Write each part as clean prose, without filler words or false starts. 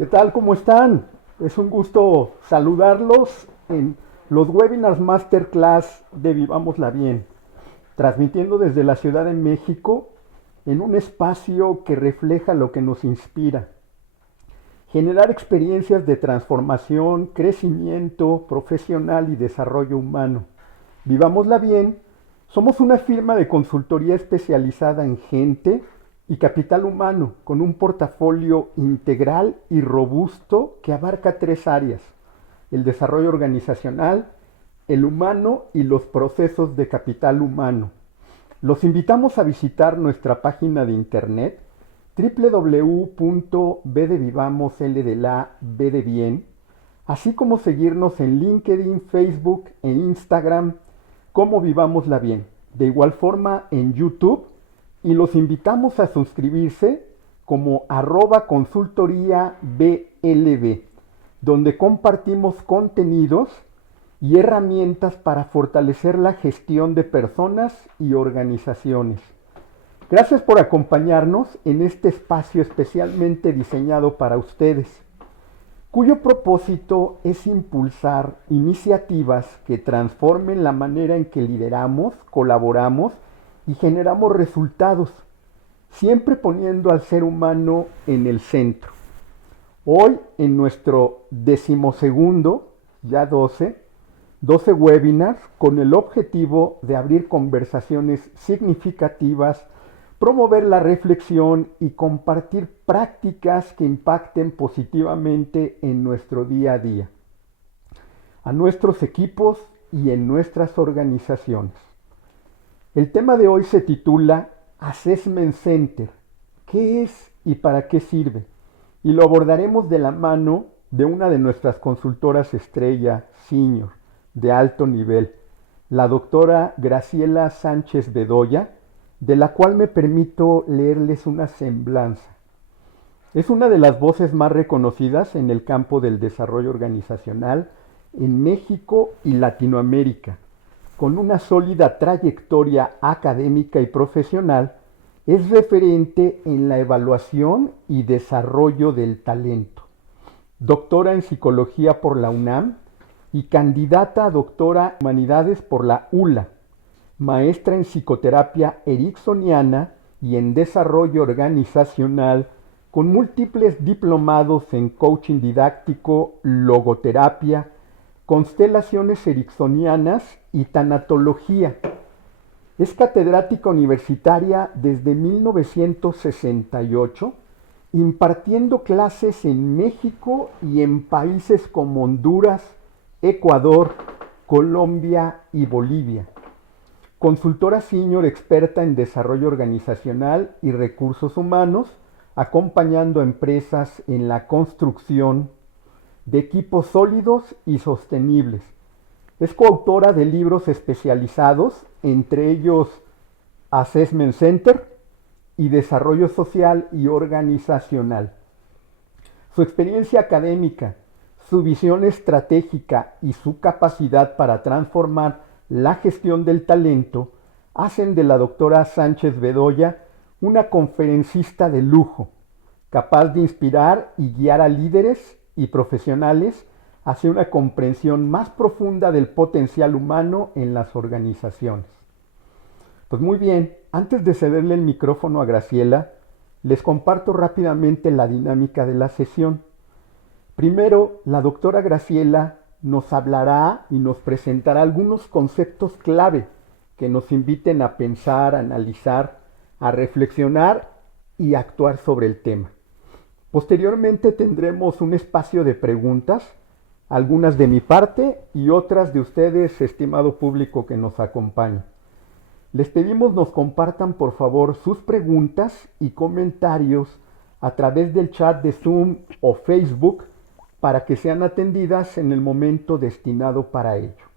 ¿Qué tal? ¿Cómo están? Es un gusto saludarlos en los webinars Masterclass de Vivámosla Bien, transmitiendo desde la Ciudad de México en un espacio que refleja lo que nos inspira. Generar experiencias de transformación, crecimiento profesional y desarrollo humano. Vivámosla Bien, somos una firma de consultoría especializada en gente y capital humano, con un portafolio integral y robusto que abarca 3 áreas: el desarrollo organizacional, el humano y los procesos de capital humano. Los invitamos a visitar nuestra página de internet www.bdevivamosl, así como seguirnos en LinkedIn, Facebook e Instagram como Vivámosla Bien. De igual forma en YouTube, y los invitamos a suscribirse como @consultoría BLB, donde compartimos contenidos y herramientas para fortalecer la gestión de personas y organizaciones. Gracias por acompañarnos en este espacio especialmente diseñado para ustedes, cuyo propósito es impulsar iniciativas que transformen la manera en que lideramos, colaboramos y generamos resultados, siempre poniendo al ser humano en el centro. Hoy, en nuestro 12º, ya 12 webinars, con el objetivo de abrir conversaciones significativas, promover la reflexión y compartir prácticas que impacten positivamente en nuestro día a día, a nuestros equipos y en nuestras organizaciones. El tema de hoy se titula Assessment Center. ¿Qué es y para qué sirve? Y lo abordaremos de la mano de una de nuestras consultoras estrella, senior, de alto nivel, la doctora Graciela Sánchez Bedoya, de la cual me permito leerles una semblanza. Es una de las voces más reconocidas en el campo del desarrollo organizacional en México y Latinoamérica. Con una sólida trayectoria académica y profesional, es referente en la evaluación y desarrollo del talento. Doctora en Psicología por la UNAM y candidata a doctora en Humanidades por la ULA. Maestra en Psicoterapia Ericksoniana y en Desarrollo Organizacional, con múltiples diplomados en Coaching Didáctico, Logoterapia, Constelaciones Ericksonianas y Tanatología. Es catedrática universitaria desde 1968, impartiendo clases en México y en países como Honduras, Ecuador, Colombia y Bolivia. Consultora senior experta en desarrollo organizacional y recursos humanos, acompañando a empresas en la construcción de equipos sólidos y sostenibles. Es coautora de libros especializados, entre ellos Assessment Center y Desarrollo Social y Organizacional. Su experiencia académica, su visión estratégica y su capacidad para transformar la gestión del talento hacen de la doctora Sánchez Bedoya una conferencista de lujo, capaz de inspirar y guiar a líderes y profesionales hacia una comprensión más profunda del potencial humano en las organizaciones. Pues muy bien, antes de cederle el micrófono a Graciela, les comparto rápidamente la dinámica de la sesión. Primero, la doctora Graciela nos hablará y nos presentará algunos conceptos clave que nos inviten a pensar, a analizar, a reflexionar y a actuar sobre el tema. Posteriormente tendremos un espacio de preguntas, algunas de mi parte y otras de ustedes, estimado público que nos acompaña. Les pedimos nos compartan por favor sus preguntas y comentarios a través del chat de Zoom o Facebook para que sean atendidas en el momento destinado para ello.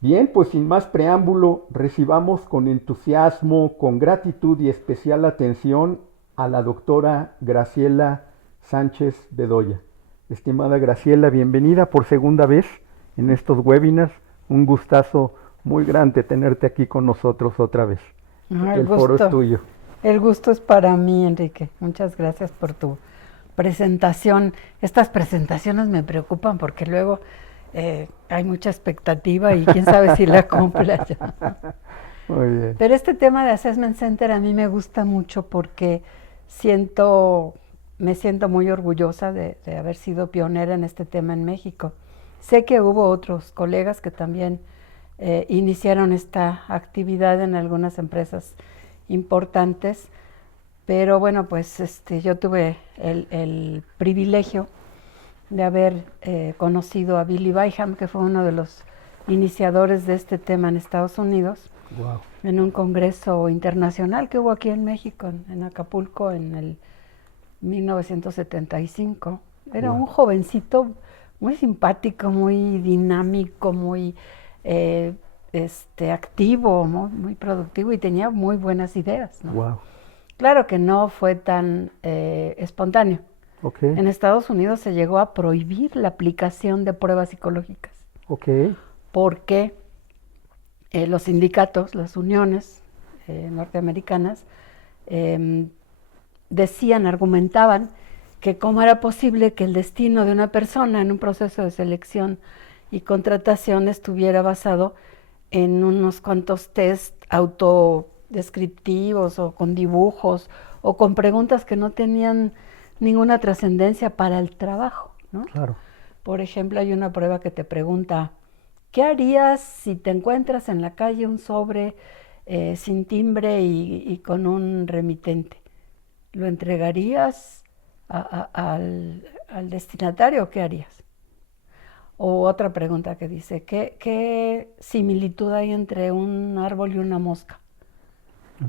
Bien, pues sin más preámbulo, recibamos con entusiasmo, con gratitud y especial atención a la doctora Graciela Sánchez Bedoya. Estimada Graciela, bienvenida por segunda vez en estos webinars. Un gustazo muy grande tenerte aquí con nosotros otra vez. El foro es tuyo. El gusto es para mí, Enrique. Muchas gracias por tu presentación. Estas presentaciones me preocupan porque luego hay mucha expectativa y quién sabe si la cumpla yo. Muy bien. Pero este tema de Assessment Center a mí me gusta mucho porque me siento muy orgullosa de haber sido pionera en este tema en México. Sé que hubo otros colegas que también iniciaron esta actividad en algunas empresas importantes, pero bueno, pues yo tuve el privilegio de haber conocido a Billy Byham, que fue uno de los iniciadores de este tema en Estados Unidos, Wow. en un congreso internacional que hubo aquí en México, en Acapulco, en el 1975. Era Wow. un jovencito muy simpático, muy dinámico, muy activo, muy productivo y tenía muy buenas ideas, ¿no? Wow. Claro que no fue tan espontáneo. Okay. En Estados Unidos se llegó a prohibir la aplicación de pruebas psicológicas Okay. porque los sindicatos, las uniones norteamericanas, argumentaban que cómo era posible que el destino de una persona en un proceso de selección y contratación estuviera basado en unos cuantos test autodescriptivos o con dibujos o con preguntas que no tenían ninguna trascendencia para el trabajo, ¿no? Claro. Por ejemplo, hay una prueba que te pregunta, ¿qué harías si te encuentras en la calle un sobre sin timbre y con un remitente? ¿Lo entregarías al destinatario o qué harías? O otra pregunta que dice, ¿qué similitud hay entre un árbol y una mosca?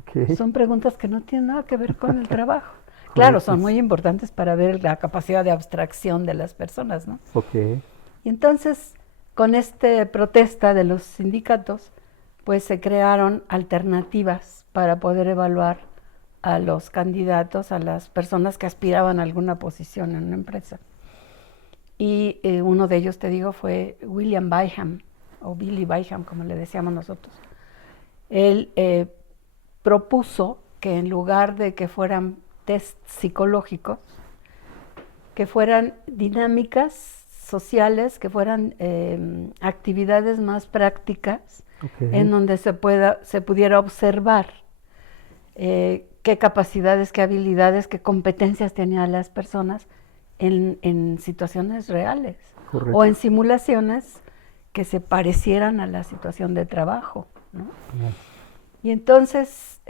Okay. Son preguntas que no tienen nada que ver con el trabajo. Claro, son muy importantes para ver la capacidad de abstracción de las personas, ¿no? Okay. Y entonces, con esta protesta de los sindicatos, pues se crearon alternativas para poder evaluar a los candidatos, a las personas que aspiraban a alguna posición en una empresa. Y uno de ellos, te digo, fue William Byham, o Billy Byham, como le decíamos nosotros. Él propuso que en lugar de que fueran test psicológicos, que fueran dinámicas sociales, que fueran actividades más prácticas, en donde se pudiera observar qué capacidades, qué habilidades, qué competencias tenían las personas en situaciones reales. Correcto. O en simulaciones que se parecieran a la situación de trabajo, ¿no? Y entonces,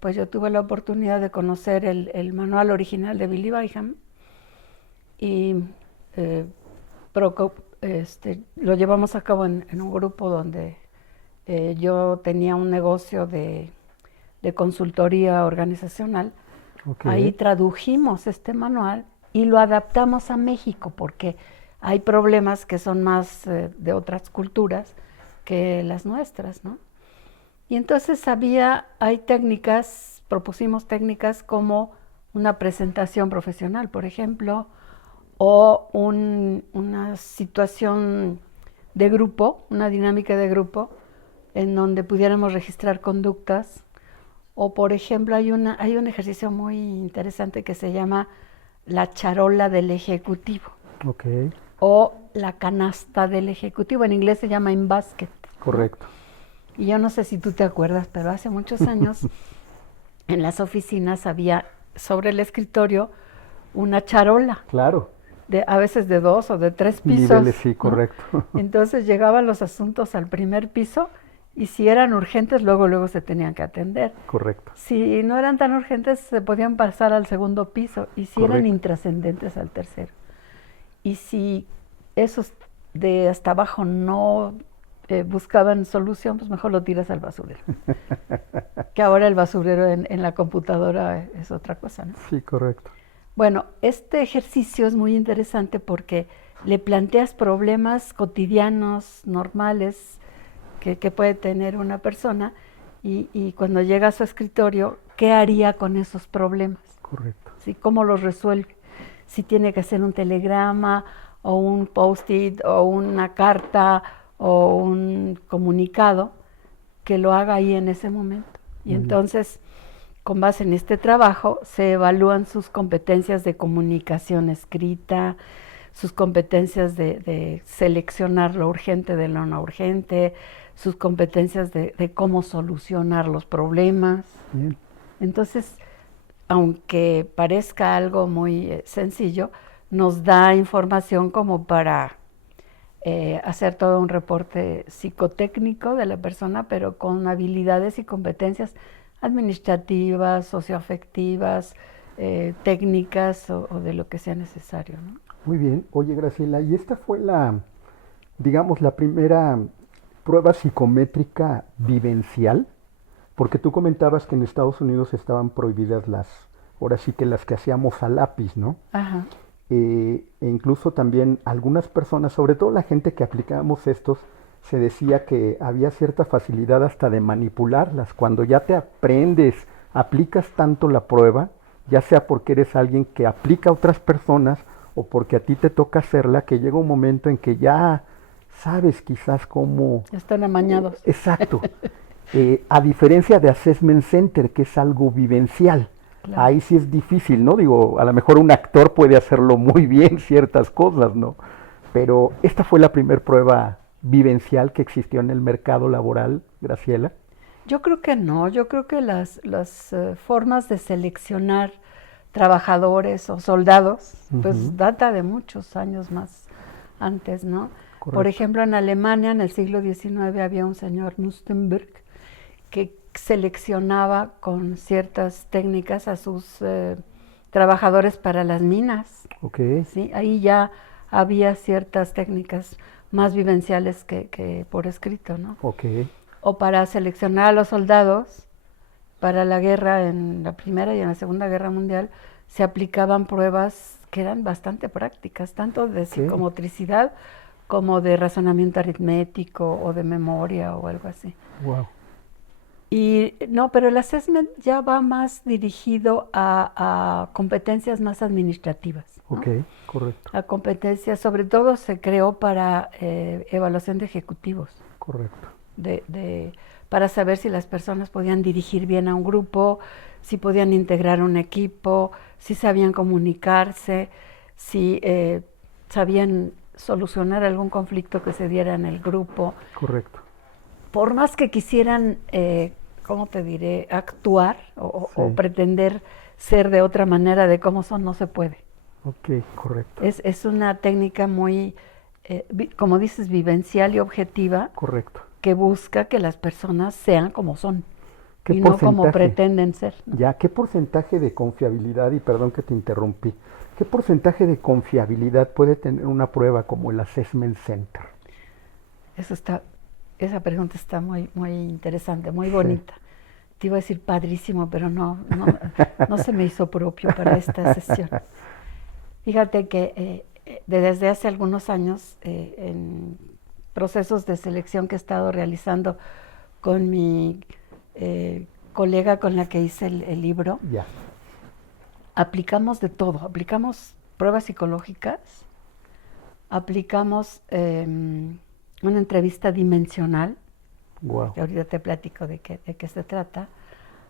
pues yo tuve la oportunidad de conocer el manual original de Billy Byham y lo llevamos a cabo en un grupo donde yo tenía un negocio de consultoría organizacional. Okay. Ahí tradujimos este manual y lo adaptamos a México porque hay problemas que son más de otras culturas que las nuestras, ¿no? Y entonces propusimos técnicas como una presentación profesional, por ejemplo, o una situación de grupo, una dinámica de grupo, en donde pudiéramos registrar conductas. O, por ejemplo, hay un ejercicio muy interesante que se llama la charola del ejecutivo. Okay. O la canasta del ejecutivo. En inglés se llama in basket. Correcto. ¿No? Y yo no sé si tú te acuerdas, pero hace muchos años en las oficinas había sobre el escritorio una charola. Claro. A veces de 2 o de 3 pisos. Niveles, sí, correcto. ¿No? Entonces llegaban los asuntos al primer piso y si eran urgentes, luego se tenían que atender. Correcto. Si no eran tan urgentes, se podían pasar al segundo piso y si Correcto. eran intrascendentes al tercero. Y si esos de hasta abajo no buscaban solución, pues mejor lo tiras al basurero. Que ahora el basurero en la computadora es otra cosa, ¿no? Sí, correcto. Bueno, este ejercicio es muy interesante porque le planteas problemas cotidianos, normales, que puede tener una persona y cuando llega a su escritorio, ¿qué haría con esos problemas? Correcto. ¿Sí? ¿Cómo los resuelve? Si tiene que hacer un telegrama o un post-it o una carta o un comunicado, que lo haga ahí en ese momento. Y entonces con base en este trabajo, se evalúan sus competencias de comunicación escrita, sus competencias de seleccionar lo urgente de lo no urgente, sus competencias de cómo solucionar los problemas. Bien. Entonces, aunque parezca algo muy sencillo, nos da información como para hacer todo un reporte psicotécnico de la persona, pero con habilidades y competencias administrativas, socioafectivas, técnicas o de lo que sea necesario, ¿no? Muy bien. Oye, Graciela, ¿y esta fue digamos, la primera prueba psicométrica vivencial? Porque tú comentabas que en Estados Unidos estaban prohibidas ahora sí que las que hacíamos a lápiz, ¿no? Ajá. E incluso también algunas personas, sobre todo la gente que aplicábamos estos, se decía que había cierta facilidad hasta de manipularlas. Cuando ya te aprendes, aplicas tanto la prueba, ya sea porque eres alguien que aplica a otras personas o porque a ti te toca hacerla, que llega un momento en que ya sabes quizás cómo... Están amañados. Exacto. A diferencia de Assessment Center, que es algo vivencial. Claro. Ahí sí es difícil, ¿no? Digo, a lo mejor un actor puede hacerlo muy bien, ciertas cosas, ¿no? Pero esta fue la primera prueba vivencial que existió en el mercado laboral, Graciela. Yo creo que no, yo creo que las formas de seleccionar trabajadores o soldados, pues data de muchos años más antes, ¿no? Correcto. Por ejemplo, en Alemania, en el siglo XIX, había un señor Nustenberg que seleccionaba con ciertas técnicas a sus trabajadores para las minas. Okay. ¿Sí? Ahí ya había ciertas técnicas más vivenciales que por escrito, ¿no? Okay. O para seleccionar a los soldados para la guerra, en la Primera y en la Segunda Guerra Mundial, se aplicaban pruebas que eran bastante prácticas, tanto de psicomotricidad como de razonamiento aritmético o de memoria o algo así. Wow. Y no, pero el assessment ya va más dirigido a competencias más administrativas, ¿no? Ok, correcto. A competencias, sobre todo se creó para evaluación de ejecutivos. Correcto. Para saber si las personas podían dirigir bien a un grupo, si podían integrar un equipo, si sabían comunicarse, si sabían solucionar algún conflicto que se diera en el grupo. Correcto. Por más que quisieran, ¿cómo te diré?, actuar o pretender ser de otra manera de cómo son, no se puede. Ok, correcto. Es una técnica muy, como dices, vivencial y objetiva. Correcto. Que busca que las personas sean como son y no como pretenden ser, ¿no? Ya, ¿qué porcentaje de confiabilidad, y perdón que te interrumpí, qué porcentaje de confiabilidad puede tener una prueba como el Assessment Center? Esa pregunta está muy, muy interesante, muy bonita. Te iba a decir padrísimo, pero no se me hizo propio para esta sesión. Fíjate que desde hace algunos años, en procesos de selección que he estado realizando con mi colega con la que hice el libro, aplicamos de todo, aplicamos pruebas psicológicas, aplicamos una entrevista dimensional, que ahorita te platico de qué se trata,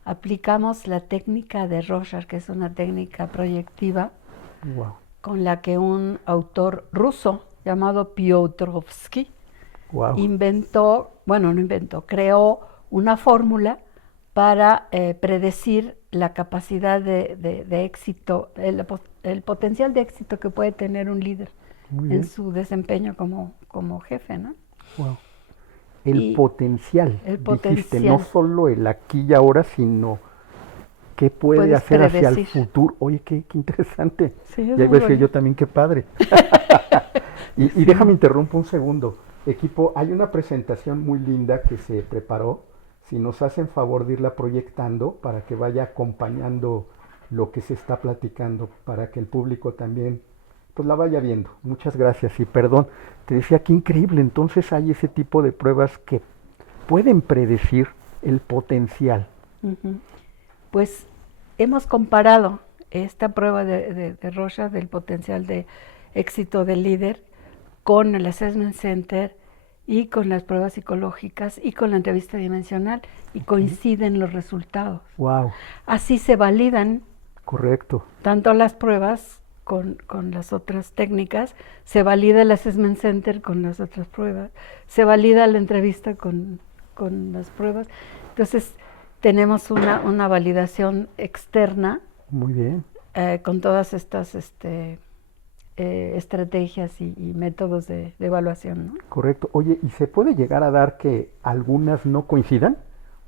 aplicamos la técnica de Rorschach, que es una técnica proyectiva, con la que un autor ruso llamado Piotrowski creó una fórmula para predecir la capacidad de éxito, el potencial de éxito que puede tener un líder en su desempeño como jefe, ¿no? Wow. El potencial, dijiste, no solo el aquí y ahora, sino qué puede hacer predecir hacia el futuro. Oye, qué interesante. Sí, ya iba a decir yo también, qué padre. Y déjame interrumpo un segundo. Equipo, hay una presentación muy linda que se preparó. Si nos hacen favor de irla proyectando para que vaya acompañando lo que se está platicando, para que el público también pues la vaya viendo. Muchas gracias. Y perdón, te decía que increíble. Entonces hay ese tipo de pruebas que pueden predecir el potencial. Pues hemos comparado esta prueba de Rorschach del potencial de éxito del líder con el Assessment Center y con las pruebas psicológicas y con la entrevista dimensional y coinciden los resultados. Wow. Así se validan Correcto. tanto las pruebas con las otras técnicas, se valida el Assessment Center con las otras pruebas, se valida la entrevista con las pruebas. Entonces tenemos una validación externa. Muy bien. Con todas estas estrategias y métodos de evaluación, ¿no? Correcto. Oye, ¿y se puede llegar a dar que algunas no coincidan?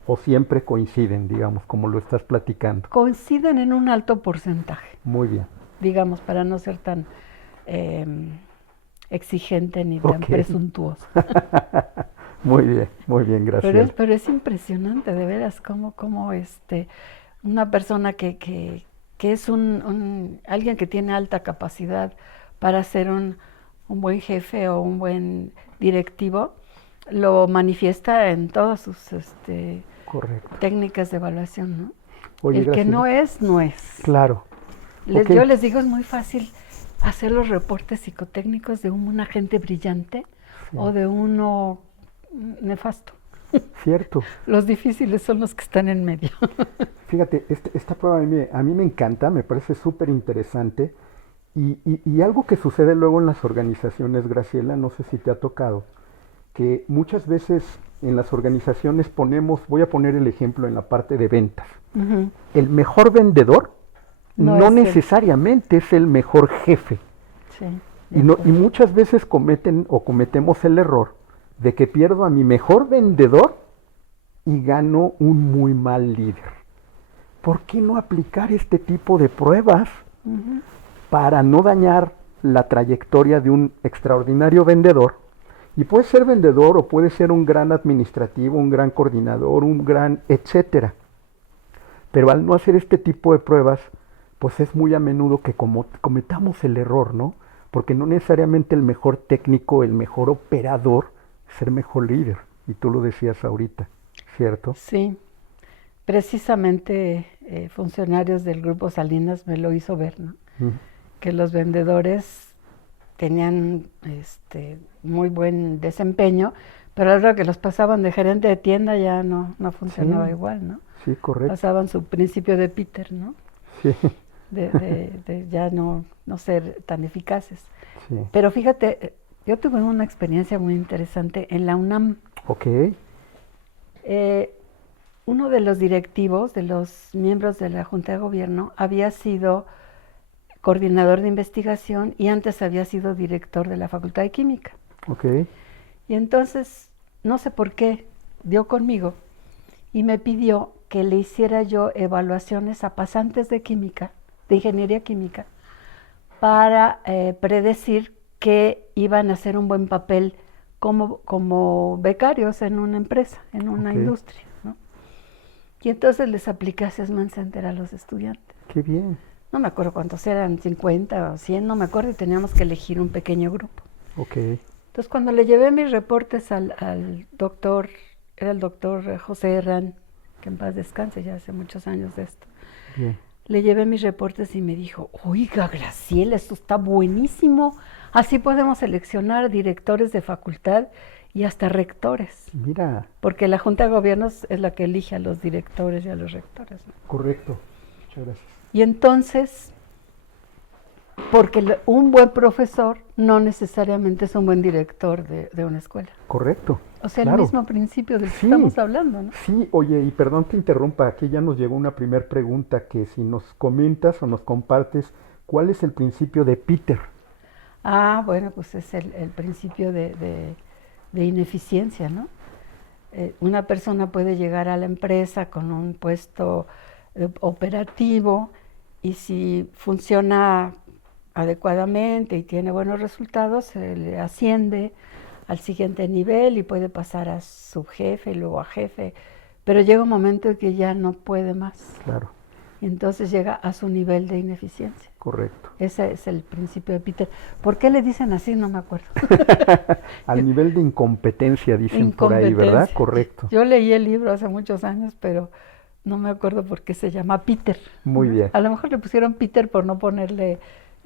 ¿O siempre coinciden, digamos, como lo estás platicando? Coinciden en un alto porcentaje. Muy bien. Digamos, para no ser tan exigente ni tan presuntuoso. Muy bien, gracias. Pero es impresionante, de veras, cómo una persona que es alguien que tiene alta capacidad para ser un buen jefe o un buen directivo, lo manifiesta en todas sus técnicas de evaluación, ¿no? Oye, el gracias. que no es, no es. Claro. Yo les digo, es muy fácil hacer los reportes psicotécnicos de un agente brillante o de uno nefasto. Cierto. Los difíciles son los que están en medio. Fíjate, esta prueba a mí me encanta, me parece súper interesante. Y algo que sucede luego en las organizaciones, Graciela, no sé si te ha tocado, que muchas veces en las organizaciones voy a poner el ejemplo en la parte de ventas. Uh-huh. El mejor vendedor no necesariamente es el mejor jefe. Sí, y muchas veces cometemos el error de que pierdo a mi mejor vendedor y gano un muy mal líder. ¿Por qué no aplicar este tipo de pruebas para no dañar la trayectoria de un extraordinario vendedor? Y puede ser vendedor o puede ser un gran administrativo, un gran coordinador, un gran etcétera. Pero al no hacer este tipo de pruebas, pues es muy a menudo que cometamos el error, ¿no? Porque no necesariamente el mejor técnico, el mejor operador, es el mejor líder. Y tú lo decías ahorita, ¿cierto? Sí. Precisamente funcionarios del Grupo Salinas me lo hizo ver, ¿no? Que los vendedores tenían muy buen desempeño, pero a la hora que los pasaban de gerente de tienda ya no funcionaba igual, ¿no? Sí, correcto. Pasaban su principio de Peter, ¿no? Sí. De ya no ser tan eficaces. Sí. Pero fíjate, yo tuve una experiencia muy interesante en la UNAM. Ok. Uno de los directivos, de los miembros de la Junta de Gobierno, había sido coordinador de investigación y antes había sido director de la Facultad de Química. Ok. Y entonces, no sé por qué, dio conmigo y me pidió que le hiciera yo evaluaciones a pasantes de química, de ingeniería química, para predecir que iban a hacer un buen papel como becarios en una empresa, en una industria, ¿no? Y entonces les apliqué Assessment Center a los estudiantes. Qué bien. No me acuerdo cuántos eran, 50 o 100, no me acuerdo, y teníamos que elegir un pequeño grupo. Ok. Entonces cuando le llevé mis reportes al doctor, era el doctor José Herrán, que en paz descanse, ya hace muchos años de esto. Bien. Le llevé mis reportes y me dijo, oiga, Graciela, esto está buenísimo. Así podemos seleccionar directores de facultad y hasta rectores. Mira. Porque la Junta de Gobiernos es la que elige a los directores y a los rectores, ¿no? Correcto. Muchas gracias. Y entonces, porque un buen profesor no necesariamente es un buen director de una escuela. Correcto. O sea, claro. El mismo principio del que estamos hablando, ¿no? Sí, oye, y perdón que interrumpa, aquí ya nos llegó una primera pregunta que si nos comentas o nos compartes, ¿cuál es el principio de Peter? Ah, bueno, pues es el principio de ineficiencia, ¿no? Una persona puede llegar a la empresa con un puesto operativo y si funciona adecuadamente y tiene buenos resultados, se le asciende al siguiente nivel y puede pasar a subjefe y luego a jefe, pero llega un momento en que ya no puede más. Claro. Y entonces llega a su nivel de ineficiencia. Correcto. Ese es el principio de Peter. ¿Por qué le dicen así? No me acuerdo. Al nivel de incompetencia dicen por ahí, ¿verdad? Correcto. Yo leí el libro hace muchos años, pero no me acuerdo por qué se llama Peter. Muy bien. A lo mejor le pusieron Peter por no ponerle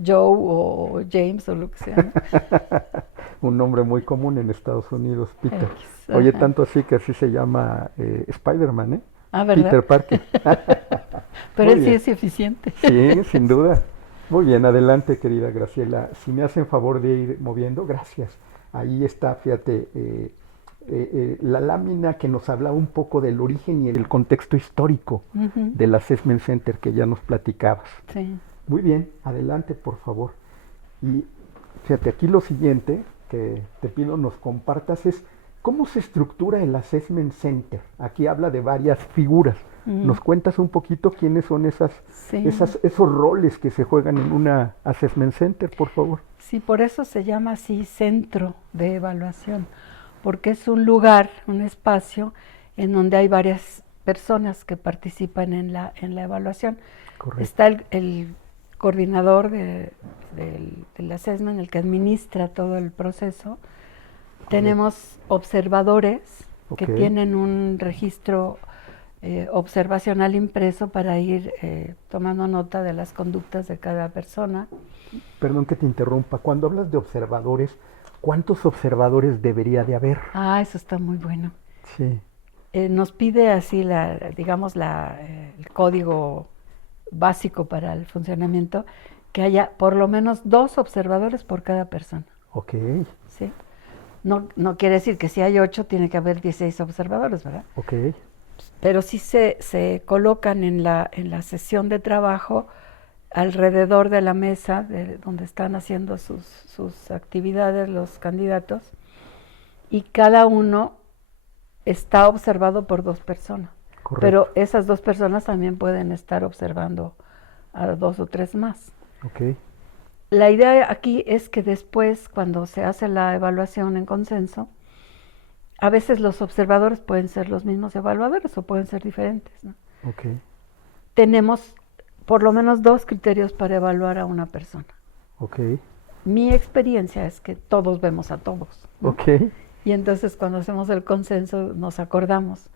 Joe o James o lo que sea, ¿no? Un nombre muy común en Estados Unidos, Peter. X, Oye, ajá. tanto así que así se llama Spider-Man, ¿eh? Ah, ¿verdad? Peter Parker. Pero Muy él sí bien. es eficiente. Sí, sin duda. Muy bien, adelante, querida Graciela. Si me hacen favor de ir moviendo, gracias. Ahí está, fíjate, la lámina que nos habla un poco del origen y el contexto histórico Ujú, del Assessment Center que ya nos platicabas. sí. Muy bien, adelante, por favor. Y fíjate, aquí lo siguiente que te pido nos compartas es cómo se estructura el Assessment Center. Aquí habla de varias figuras. Mm, ¿Nos cuentas un poquito quiénes son sí. esos roles que se juegan en una Assessment Center, por favor? Sí, por eso se llama así centro de evaluación, porque es un lugar, un espacio en donde hay varias personas que participan en la evaluación. Correcto. Está el coordinador del assessment, el que administra todo el proceso. Correcto. Tenemos observadores que Ok. tienen un registro observacional impreso para ir tomando nota de las conductas de cada persona. Perdón que te interrumpa. Cuando hablas de observadores, ¿cuántos observadores debería de haber? Ah, eso está muy bueno. Sí. Nos pide así el código básico para el funcionamiento, que haya por lo menos 2 observadores por cada persona. Ok. ¿Sí? No, no quiere decir que si hay 8 tiene que haber 16 observadores, ¿verdad? Ok. Pero sí se colocan en en la sesión de trabajo alrededor de la mesa donde están haciendo sus actividades los candidatos, y cada uno está observado por 2 personas. Correcto. Pero esas 2 personas también pueden estar observando a 2 o 3 más. Ok. La idea aquí es que después, cuando se hace la evaluación en consenso, a veces los observadores pueden ser los mismos evaluadores o pueden ser diferentes, ¿no? Ok. Tenemos por lo menos 2 criterios para evaluar a una persona. Ok. Mi experiencia es que todos vemos a todos, ¿no? Ok. Y entonces cuando hacemos el consenso nos acordamos.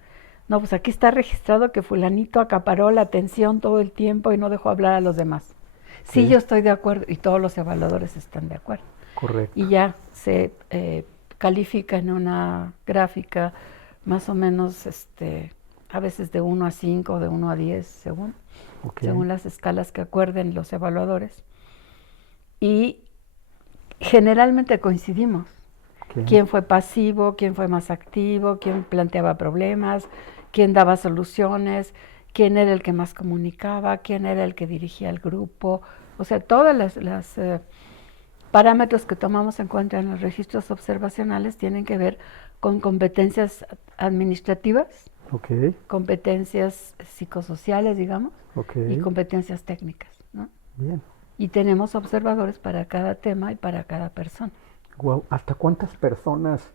No, pues aquí está registrado que fulanito acaparó la atención todo el tiempo y no dejó hablar a los demás. Sí, Ok. yo estoy de acuerdo y todos los evaluadores están de acuerdo. Correcto. Y ya se califica en una gráfica más o menos a veces de 1 a 5, de 1 a 10, Ok. según las escalas que acuerden los evaluadores. Y generalmente coincidimos. Ok. Quién fue pasivo, quién fue más activo, quién planteaba problemas, quién daba soluciones, quién era el que más comunicaba, quién era el que dirigía el grupo. O sea, todas las parámetros que tomamos en cuenta en los registros observacionales tienen que ver con competencias administrativas, Ok. competencias psicosociales, digamos, Ok. y competencias técnicas, ¿no? Bien. Y tenemos observadores para cada tema y para cada persona. Wow. ¿Hasta cuántas personas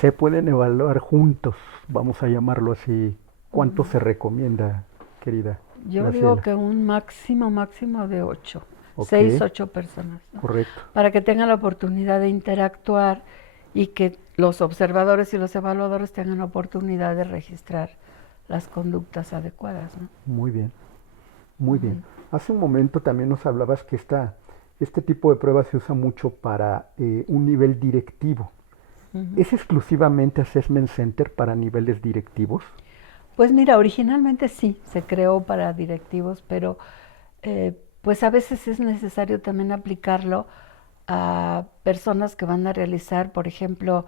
se pueden evaluar juntos? Vamos a llamarlo así. ¿Cuánto se recomienda, querida Yo digo Graciela? que un máximo de 8, Ok. 6, 8 personas, ¿no? Correcto. Para que tengan la oportunidad de interactuar y que los observadores y los evaluadores tengan la oportunidad de registrar las conductas adecuadas, ¿no? Muy bien. Muy bien. Hace un momento también nos hablabas que este tipo de pruebas se usa mucho para un nivel directivo. ¿Es exclusivamente Assessment Center para niveles directivos? Pues mira, originalmente sí, se creó para directivos, pero pues a veces es necesario también aplicarlo a personas que van a realizar, por ejemplo,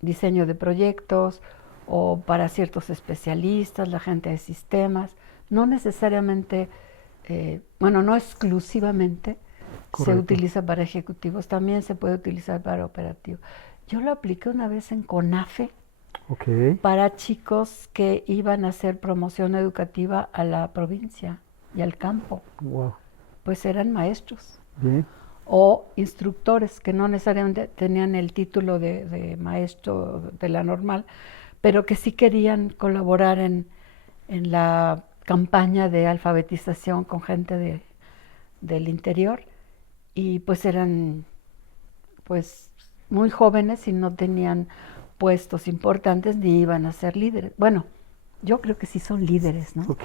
diseño de proyectos o para ciertos especialistas, la gente de sistemas. No necesariamente, bueno, no exclusivamente se Correcto. utiliza para ejecutivos, también se puede utilizar para operativos. Yo lo apliqué una vez en CONAFE Ok. para chicos que iban a hacer promoción educativa a la provincia y al campo. Wow. Pues eran maestros Bien. o instructores que no necesariamente tenían el título de maestro de la normal, pero que sí querían colaborar en la campaña de alfabetización con gente del interior, y pues eran pues muy jóvenes y no tenían puestos importantes ni iban a ser líderes. Bueno, yo creo que sí son líderes, ¿no? Ok.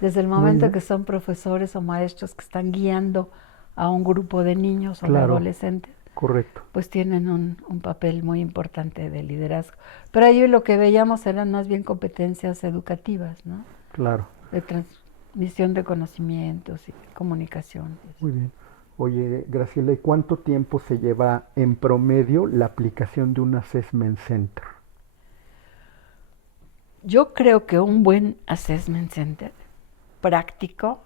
Desde el Muy momento bien. que son profesores o maestros que están guiando a un grupo de niños o de Claro. adolescentes, Correcto. pues tienen un papel muy importante de liderazgo. Pero ahí lo que veíamos eran más bien competencias educativas, ¿no? Claro. De transmisión de conocimientos y comunicación. Muy bien. Oye, Graciela, ¿y cuánto tiempo se lleva en promedio la aplicación de un assessment center? Yo creo que un buen assessment center, práctico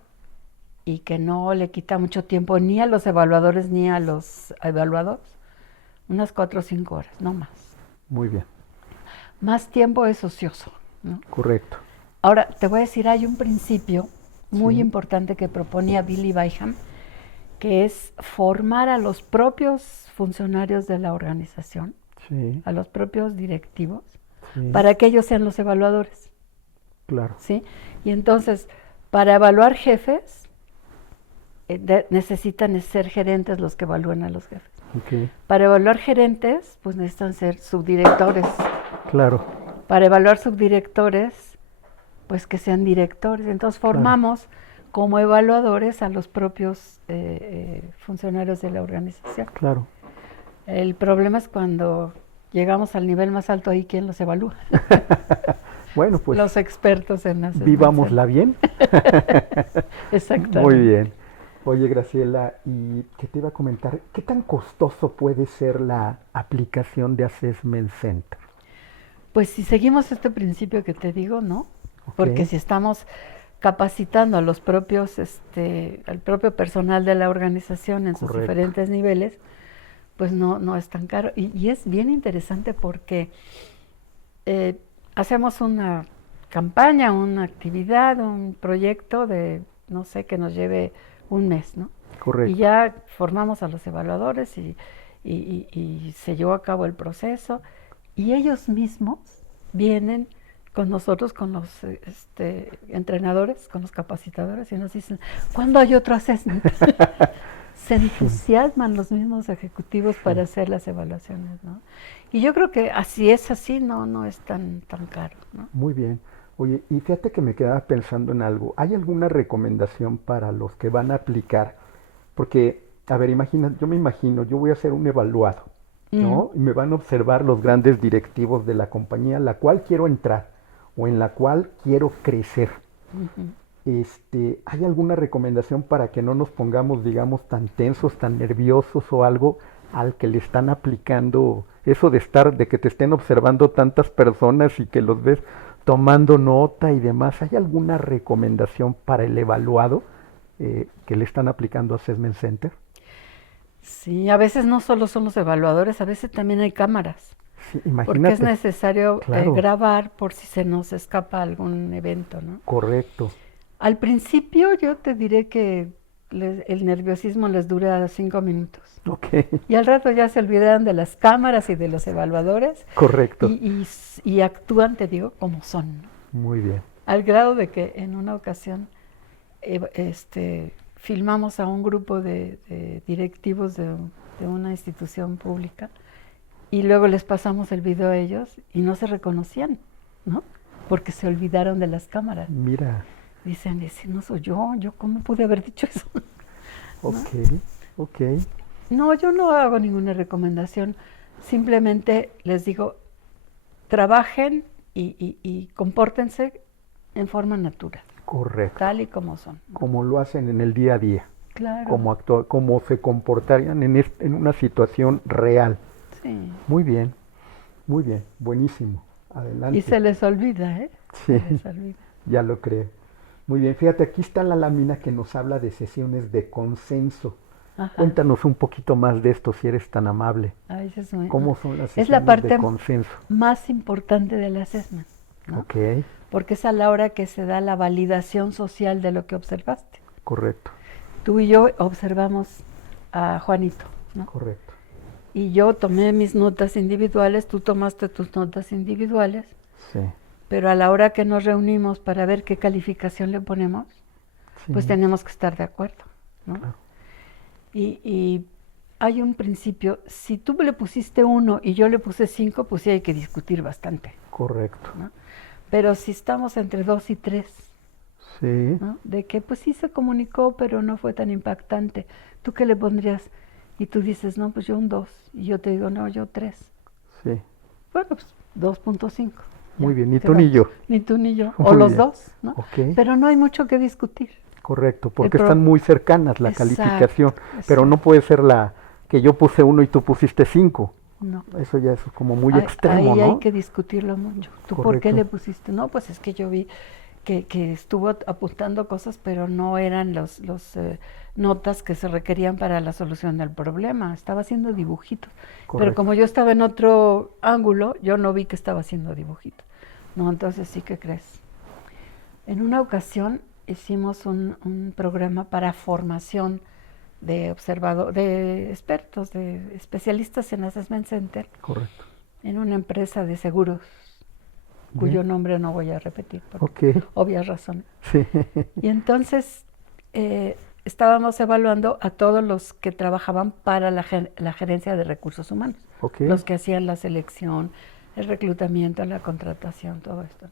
y que no le quita mucho tiempo ni a los evaluadores ni a los evaluados, unas 4 o 5 horas, no más. Muy bien. Más tiempo es ocioso, ¿no? Correcto. Ahora, te voy a decir, hay un principio muy Sí. importante que proponía Billy Byham, que es formar a los propios funcionarios de la organización, Sí. a los propios directivos, Sí. para que ellos sean los evaluadores, Claro. ¿sí? Y entonces, para evaluar jefes, necesitan ser gerentes los que evalúen a los jefes. Ok. Para evaluar gerentes, pues necesitan ser subdirectores. Claro. Para evaluar subdirectores, pues que sean directores. Entonces formamos como evaluadores a los propios funcionarios de la organización. Claro. El problema es cuando llegamos al nivel más alto, ahí quién los evalúa. Bueno, pues Los expertos en hacer. vivámosla bien. Exactamente. Muy bien. Oye, Graciela, ¿y qué te iba a comentar? ¿Qué tan costoso puede ser la aplicación de Assessment Center? Pues si seguimos este principio que te digo, ¿no? Ok. Porque si estamos capacitando a los propios, al propio personal de la organización en sus Correcto. diferentes niveles, pues no es tan caro. Y es bien interesante porque hacemos una campaña, una actividad, un proyecto de, no sé, que nos lleve un mes, ¿no? Correcto. Y ya formamos a los evaluadores y se llevó a cabo el proceso y ellos mismos vienen con nosotros, con los entrenadores, con los capacitadores y nos dicen, ¿cuándo hay otro assessment? Se entusiasman los mismos ejecutivos para hacer las evaluaciones, ¿no? Y yo creo que así es así, no es tan caro, ¿no? Muy bien. Oye, y fíjate que me quedaba pensando en algo. ¿Hay alguna recomendación para los que van a aplicar? Porque, a ver, yo me imagino, yo voy a ser un evaluado, ¿no? Y me van a observar los grandes directivos de la compañía a la cual quiero entrar o en la cual quiero crecer. ¿Hay alguna recomendación para que no nos pongamos, digamos, tan tensos, tan nerviosos o algo al que le están aplicando eso de que te estén observando tantas personas y que los ves tomando nota y demás? ¿Hay alguna recomendación para el evaluado que le están aplicando a Assessment Center? Sí, a veces no solo son los evaluadores, a veces también hay cámaras. Sí, imagínate. Porque es necesario Claro. grabar por si se nos escapa algún evento, ¿no? Correcto. Al principio yo te diré que el nerviosismo les dura 5 minutos. Ok. Y al rato ya se olvidan de las cámaras y de los evaluadores. Correcto. Y actúan, te digo, como son, ¿no? Muy bien. Al grado de que en una ocasión filmamos a un grupo de directivos de una institución pública y luego les pasamos el video a ellos y no se reconocían, ¿no? Porque se olvidaron de las cámaras. Mira. Dicen, no soy yo cómo pude haber dicho eso. Ok, ok. No, yo no hago ninguna recomendación, simplemente les digo, trabajen y compórtense en forma natural, Correcto. tal y como son. Como lo hacen en el día a día. Claro. Como se comportarían en una situación real. Sí. Muy bien, buenísimo. Adelante. Y se les olvida, ¿eh? Sí, Se les olvida. ya lo creo. Muy bien, fíjate, aquí está la lámina que nos habla de sesiones de consenso. Ajá. Cuéntanos un poquito más de esto, si eres tan amable. Ay, eso es muy- ¿Cómo son las Es sesiones la parte de consenso? más importante del assessment, ¿no? Ok, Porque es a la hora que se da la validación social de lo que observaste. correcto, Tú y yo observamos a Juanito, ¿no? correcto. Y yo tomé mis notas individuales, tú tomaste tus notas individuales, Sí, pero a la hora que nos reunimos para ver qué calificación le ponemos, sí, pues tenemos que estar de acuerdo, ¿no? claro. Y hay un principio, si tú le pusiste 1 y yo le puse 5, pues sí hay que discutir bastante, Correcto. ¿no? Pero si estamos entre 2 y 3, Sí, ¿no? De que pues sí se comunicó, pero no fue tan impactante. ¿Tú qué le pondrías? Y tú dices, no, pues yo un 2. Y yo te digo, no, yo 3. sí. Bueno, pues 2.5. Muy Ya, bien, ni ¿qué tú ni vamos? yo. Ni tú ni yo. O Muy los bien. dos, ¿no? Ok, Pero no hay mucho que discutir. correcto, El porque están muy cercanas la Exacto, calificación, pero no exacto. puede ser la que yo puse 1 y tú pusiste 5. No. Eso ya es como muy extremo, Ahí hay ¿no? que discutirlo mucho. ¿Tú por qué Correcto, le pusiste? No, pues es que yo vi que estuvo apuntando cosas, pero no eran los notas que se requerían para la solución del problema. Estaba haciendo dibujitos. Pero correcto. como yo estaba en otro ángulo, yo no vi que estaba haciendo dibujitos. No, entonces sí que crees. En una ocasión hicimos un programa para formación de expertos, de especialistas en Assessment Center, Correcto. en una empresa de seguros, Bien. cuyo nombre no voy a repetir por Ok. obvias razones. Sí. Y entonces estábamos evaluando a todos los que trabajaban para la gerencia de recursos humanos, Ok. los que hacían la selección, el reclutamiento, la contratación, todo esto.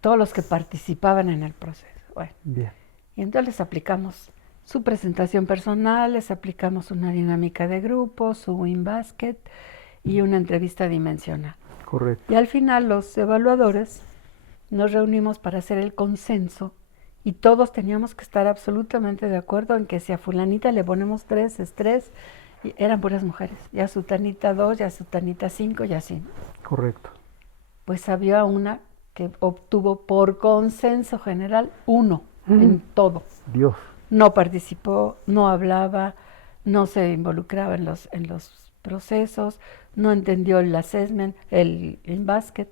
Todos los que participaban en el proceso. Bueno, Bien. y entonces les aplicamos su presentación personal, les aplicamos una dinámica de grupo, su WinBasket y una entrevista dimensional. Correcto. Y al final los evaluadores nos reunimos para hacer el consenso y todos teníamos que estar absolutamente de acuerdo en que si a fulanita le ponemos 3, es 3, y eran puras mujeres, y a sutanita 2, y a sutanita 5 y así. Correcto. Pues había una que obtuvo por consenso general 1 en todo. Dios. No participó, no hablaba, no se involucraba en los procesos, no entendió el assessment, el basket.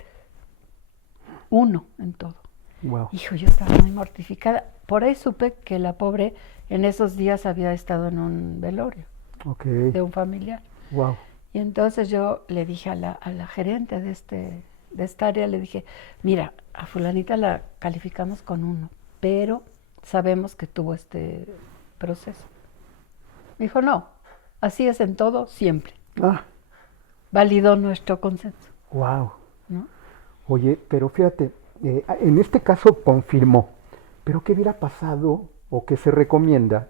1 en todo. Wow. Hijo, yo estaba muy mortificada. Por ahí supe que la pobre en esos días había estado en un velorio Ok. de un familiar. Wow. Y entonces yo le dije a la gerente de esta área, le dije, mira, a fulanita la calificamos con 1, pero sabemos que tuvo este proceso. Me dijo, no, así es en todo, siempre. Ah. Validó nuestro consenso, Wow. ¿no? Oye, pero fíjate, en este caso confirmó, pero ¿qué hubiera pasado o qué se recomienda?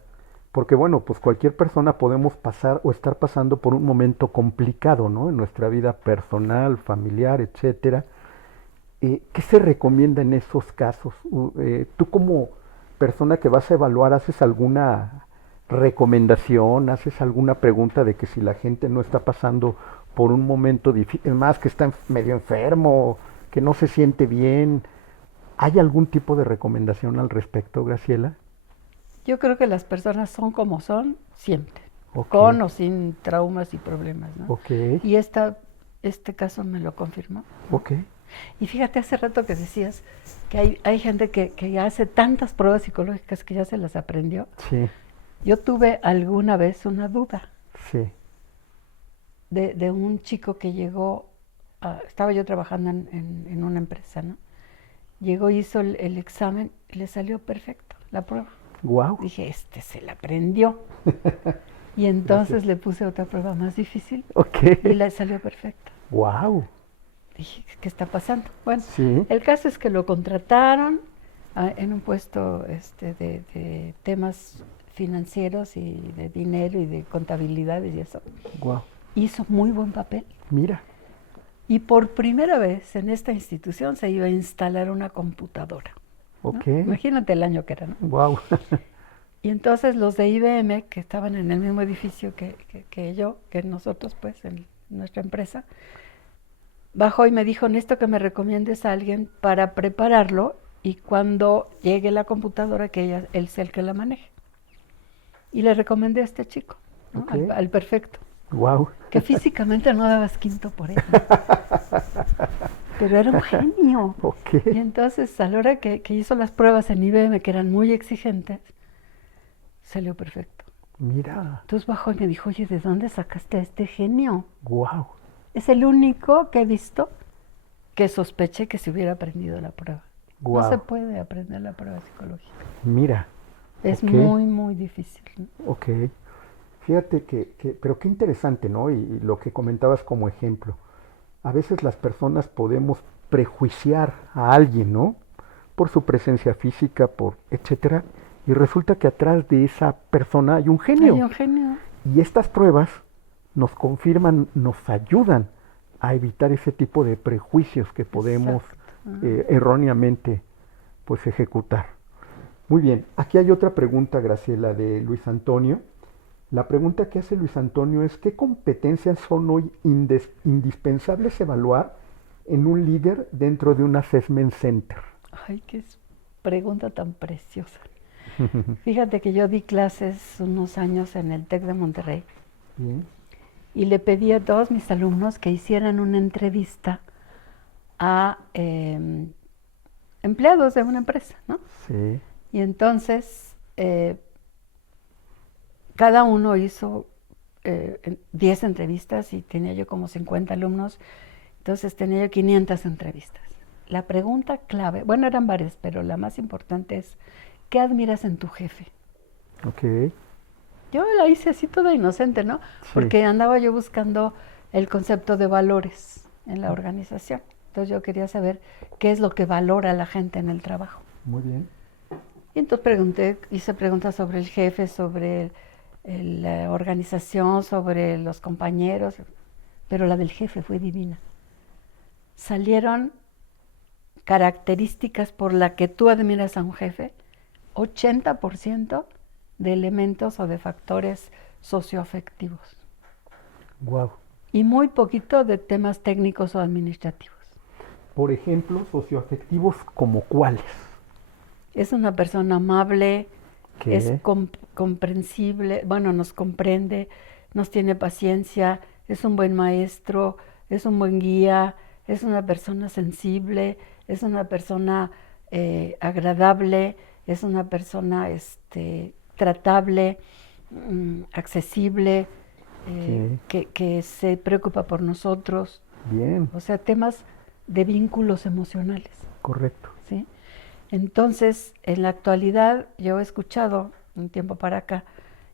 Porque bueno, pues cualquier persona podemos pasar o estar pasando por un momento complicado, ¿no? En nuestra vida personal, familiar, etcétera. ¿Qué se recomienda en esos casos? Tú como persona que vas a evaluar, ¿haces alguna recomendación? ¿Haces alguna pregunta de que si la gente no está pasando por un momento difícil, más que está medio enfermo, que no se siente bien? ¿Hay algún tipo de recomendación al respecto, Graciela? Yo creo que las personas son como son siempre, Ok. con o sin traumas y problemas, ¿no? Ok. Y este caso me lo confirmó, ¿no? Ok. Y fíjate, hace rato que decías que hay gente que ya hace tantas pruebas psicológicas que ya se las aprendió. Sí. Yo tuve alguna vez una duda Sí. de un chico que llegó, estaba yo trabajando en una empresa, ¿no? Llegó, hizo el examen y le salió perfecto la prueba. Wow. Dije, se la aprendió. Y entonces le puse otra prueba más difícil Ok. y le salió perfecto. Wow. Dije, ¿qué está pasando? Bueno, Sí. el caso es que lo contrataron en un puesto de temas financieros y de dinero y de contabilidades y eso. Wow. Hizo muy buen papel. Mira. Y por primera vez en esta institución se iba a instalar una computadora, ¿no? Ok. Imagínate el año que era, ¿no? Wow. Y entonces los de IBM, que estaban en el mismo edificio que nosotros, pues, en nuestra empresa, bajó y me dijo, necesito que me recomiendes a alguien para prepararlo y cuando llegue la computadora que él sea el que la maneje. Y le recomendé a este chico, ¿no? Ok. al perfecto, Wow. que físicamente no dabas quinto por él, pero era un genio. Ok. Y entonces a la hora que hizo las pruebas en IBM, que eran muy exigentes, salió perfecto. Mira. Entonces bajó y me dijo, oye, ¿de dónde sacaste a este genio? Wow. Es el único que he visto que sospeché que se hubiera aprendido la prueba. Wow. No se puede aprender la prueba psicológica. Mira. Es Ok. muy, muy difícil, ¿no? Ok. Fíjate pero qué interesante, ¿no? Y lo que comentabas como ejemplo. A veces las personas podemos prejuiciar a alguien, ¿no? por su presencia física, por etcétera, y resulta que atrás de esa persona hay un genio. Hay un genio. Y estas pruebas nos confirman, nos ayudan a evitar ese tipo de prejuicios que podemos erróneamente pues ejecutar. Muy bien, aquí hay otra pregunta, Graciela, de Luis Antonio. La pregunta que hace Luis Antonio es: ¿qué competencias son hoy indispensables evaluar en un líder dentro de un assessment center? Ay, qué pregunta tan preciosa. Fíjate que yo di clases unos años en el TEC de Monterrey. Bien. Y le pedí a todos mis alumnos que hicieran una entrevista a empleados de una empresa, ¿no? Sí. Y entonces cada uno hizo 10 entrevistas y tenía yo como 50 alumnos, entonces tenía yo 500 entrevistas. La pregunta clave, bueno, eran varias, pero la más importante es: ¿qué admiras en tu jefe? Ok. Yo la hice así toda inocente, ¿no? Sí. Porque andaba yo buscando el concepto de valores en la organización. Entonces yo quería saber qué es lo que valora la gente en el trabajo. Muy bien. Y entonces hice preguntas sobre el jefe, sobre la organización, sobre los compañeros, pero la del jefe fue divina. Salieron características por las que tú admiras a un jefe, 80% de elementos o de factores socioafectivos. Wow. Y muy poquito de temas técnicos o administrativos. Por ejemplo, socioafectivos, ¿como cuáles? Es una persona amable, ¿Qué? es comprensible, bueno, nos comprende, nos tiene paciencia, es un buen maestro, es un buen guía, es una persona sensible, es una persona agradable, es una persona tratable, accesible, que se preocupa por nosotros. Bien. O sea, temas de vínculos emocionales. Correcto. ¿Sí? Entonces, en la actualidad, yo he escuchado, un tiempo para acá,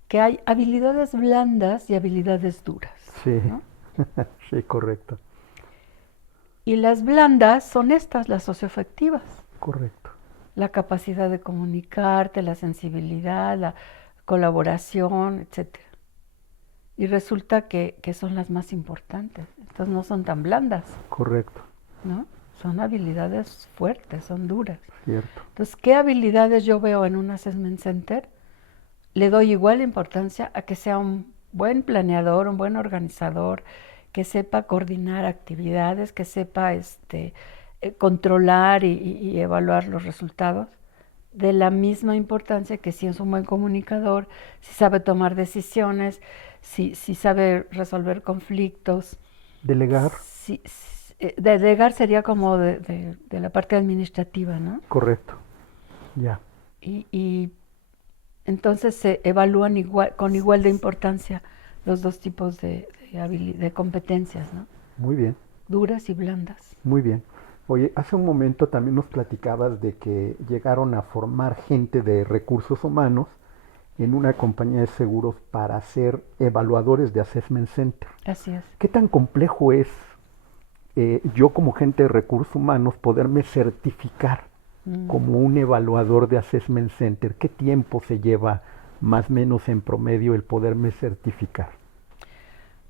que hay habilidades blandas y habilidades duras. Sí, ¿no? sí, correcto. Y las blandas son estas, las socioafectivas. Correcto. La capacidad de comunicarte, la sensibilidad, la colaboración, etc. Y resulta que son las más importantes. Entonces no son tan blandas. Correcto. ¿No? Son habilidades fuertes, son duras. Cierto. Entonces, ¿qué habilidades yo veo en un assessment center? Le doy igual importancia a que sea un buen planeador, un buen organizador, que sepa coordinar actividades, que sepa controlar y evaluar los resultados, de la misma importancia que si es un buen comunicador, si sabe tomar decisiones, si sabe resolver conflictos. Delegar. Delegar sería como de la parte administrativa, ¿no? Correcto. Ya. Y entonces se evalúan con igual de importancia los dos tipos de competencias, ¿no? Muy bien. Duras y blandas. Muy bien. Oye, hace un momento también nos platicabas de que llegaron a formar gente de recursos humanos en una compañía de seguros para ser evaluadores de assessment center. Así es. ¿Qué tan complejo es yo como gente de recursos humanos poderme certificar como un evaluador de assessment center? ¿Qué tiempo se lleva más o menos en promedio el poderme certificar?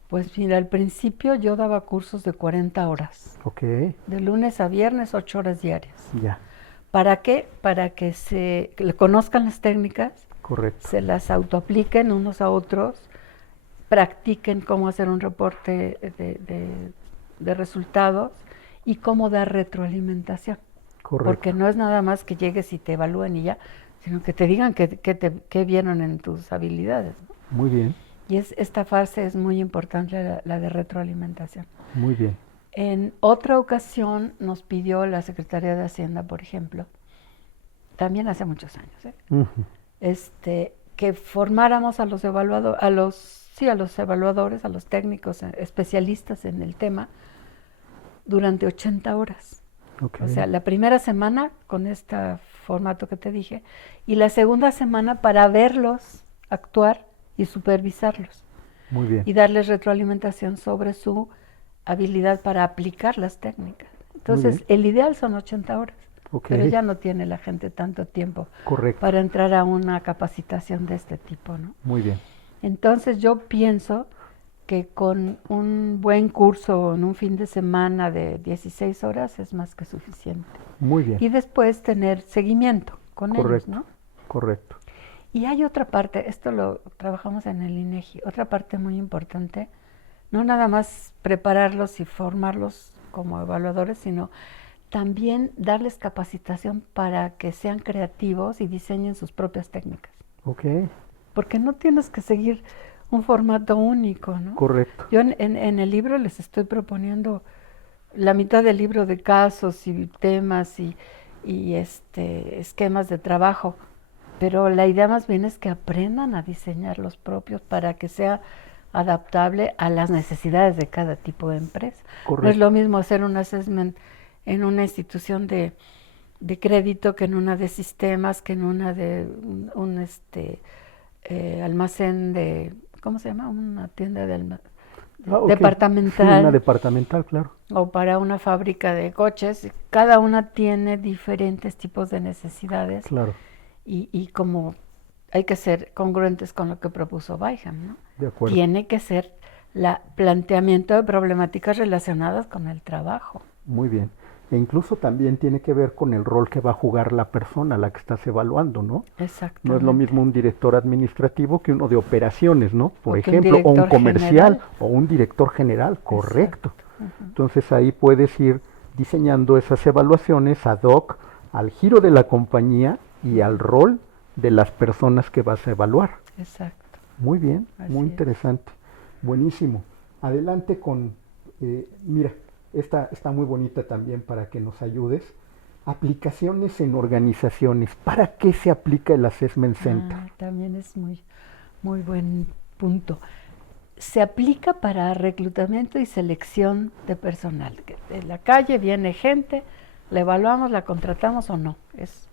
Pues mira, al principio yo daba cursos de 40 horas. Ok. De lunes a viernes, 8 horas diarias. Ya. ¿Para qué? Para que se conozcan las técnicas. Correcto. Se las autoapliquen unos a otros, practiquen cómo hacer un reporte de resultados y cómo dar retroalimentación. Correcto. Porque no es nada más que llegues y te evalúen y ya, sino que te digan qué vieron en tus habilidades. Muy bien. Y esta fase es muy importante, la de retroalimentación. Muy bien. En otra ocasión nos pidió la Secretaría de Hacienda, por ejemplo, también hace muchos años, que formáramos a los evaluadores, a los evaluadores, a los técnicos especialistas en el tema durante 80 horas. Okay. O sea, la primera semana con este formato que te dije y la segunda semana para verlos actuar y supervisarlos. Muy bien. Y darles retroalimentación sobre su habilidad para aplicar las técnicas. Entonces, el ideal son 80 horas. Ok. Pero ya no tiene la gente tanto tiempo Correcto. para entrar a una capacitación de este tipo, ¿no? Muy bien. Entonces yo pienso que con un buen curso en un fin de semana de 16 horas es más que suficiente. Muy bien. Y después tener seguimiento con ellos, Correcto. ¿no? Correcto. Y hay otra parte, esto lo trabajamos en el INEGI, otra parte muy importante, no nada más prepararlos y formarlos como evaluadores, sino también darles capacitación para que sean creativos y diseñen sus propias técnicas. Ok. Porque no tienes que seguir un formato único, ¿no? Correcto. Yo en el libro les estoy proponiendo la mitad del libro de casos y temas y esquemas de trabajo, pero la idea más bien es que aprendan a diseñar los propios para que sea adaptable a las necesidades de cada tipo de empresa. Correcto. No es lo mismo hacer un assessment en una institución de crédito que en una de sistemas, que en una de un almacén de, ¿cómo se llama? Una tienda de Ok. departamental. Sí, una departamental, claro. O para una fábrica de coches. Cada una tiene diferentes tipos de necesidades. Claro. Y como hay que ser congruentes con lo que propuso Byham, ¿no? De acuerdo. Tiene que ser el planteamiento de problemáticas relacionadas con el trabajo. Muy bien. E incluso también tiene que ver con el rol que va a jugar la persona a la que estás evaluando, ¿no? Exactamente. No es lo mismo un director administrativo que uno de operaciones, ¿no? Por O que un ejemplo, o un director comercial, general. o un director general, correcto. Ujú. Entonces ahí puedes ir diseñando esas evaluaciones ad hoc al giro de la compañía y al rol de las personas que vas a evaluar. Exacto. Muy bien, Así muy es. interesante. Buenísimo. Adelante con, mira, esta está muy bonita también para que nos ayudes. Aplicaciones en organizaciones. ¿Para qué se aplica el Assessment Center? También es muy buen punto. Se aplica para reclutamiento y selección de personal. Que de la calle viene gente, la evaluamos, la contratamos o no. Es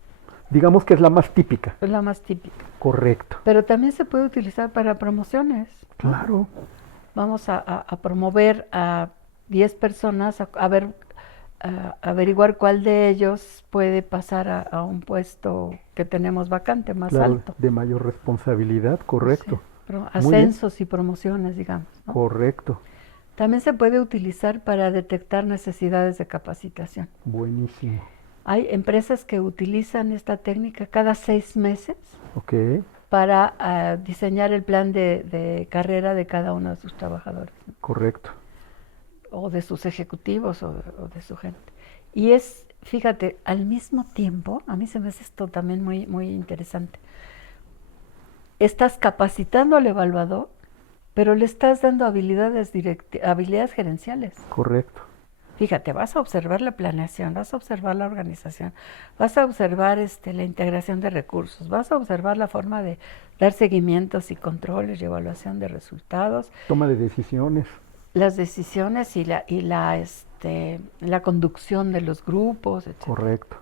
Digamos que es la más típica. la más típica. Correcto. Pero también se puede utilizar para promociones, ¿no? Claro. Vamos a promover a 10 personas, a ver, a averiguar cuál de ellos puede pasar a un puesto que tenemos vacante más Claro, alto. de mayor responsabilidad, correcto. Sí, Muy bien. ascensos y promociones, digamos, ¿no? Correcto. También se puede utilizar para detectar necesidades de capacitación. Buenísimo. Hay empresas que utilizan esta técnica cada 6 meses Ok. para diseñar el plan de carrera de cada uno de sus trabajadores, ¿no? Correcto. O de sus ejecutivos o de su gente. Y es, fíjate, al mismo tiempo, a mí se me hace esto también muy interesante. Estás capacitando al evaluador, pero le estás dando habilidades gerenciales. Correcto. Fíjate, vas a observar la planeación, vas a observar la organización, vas a observar la integración de recursos, vas a observar la forma de dar seguimientos y controles y evaluación de resultados, Toma de decisiones. las decisiones y la conducción de los grupos, etc. Correcto.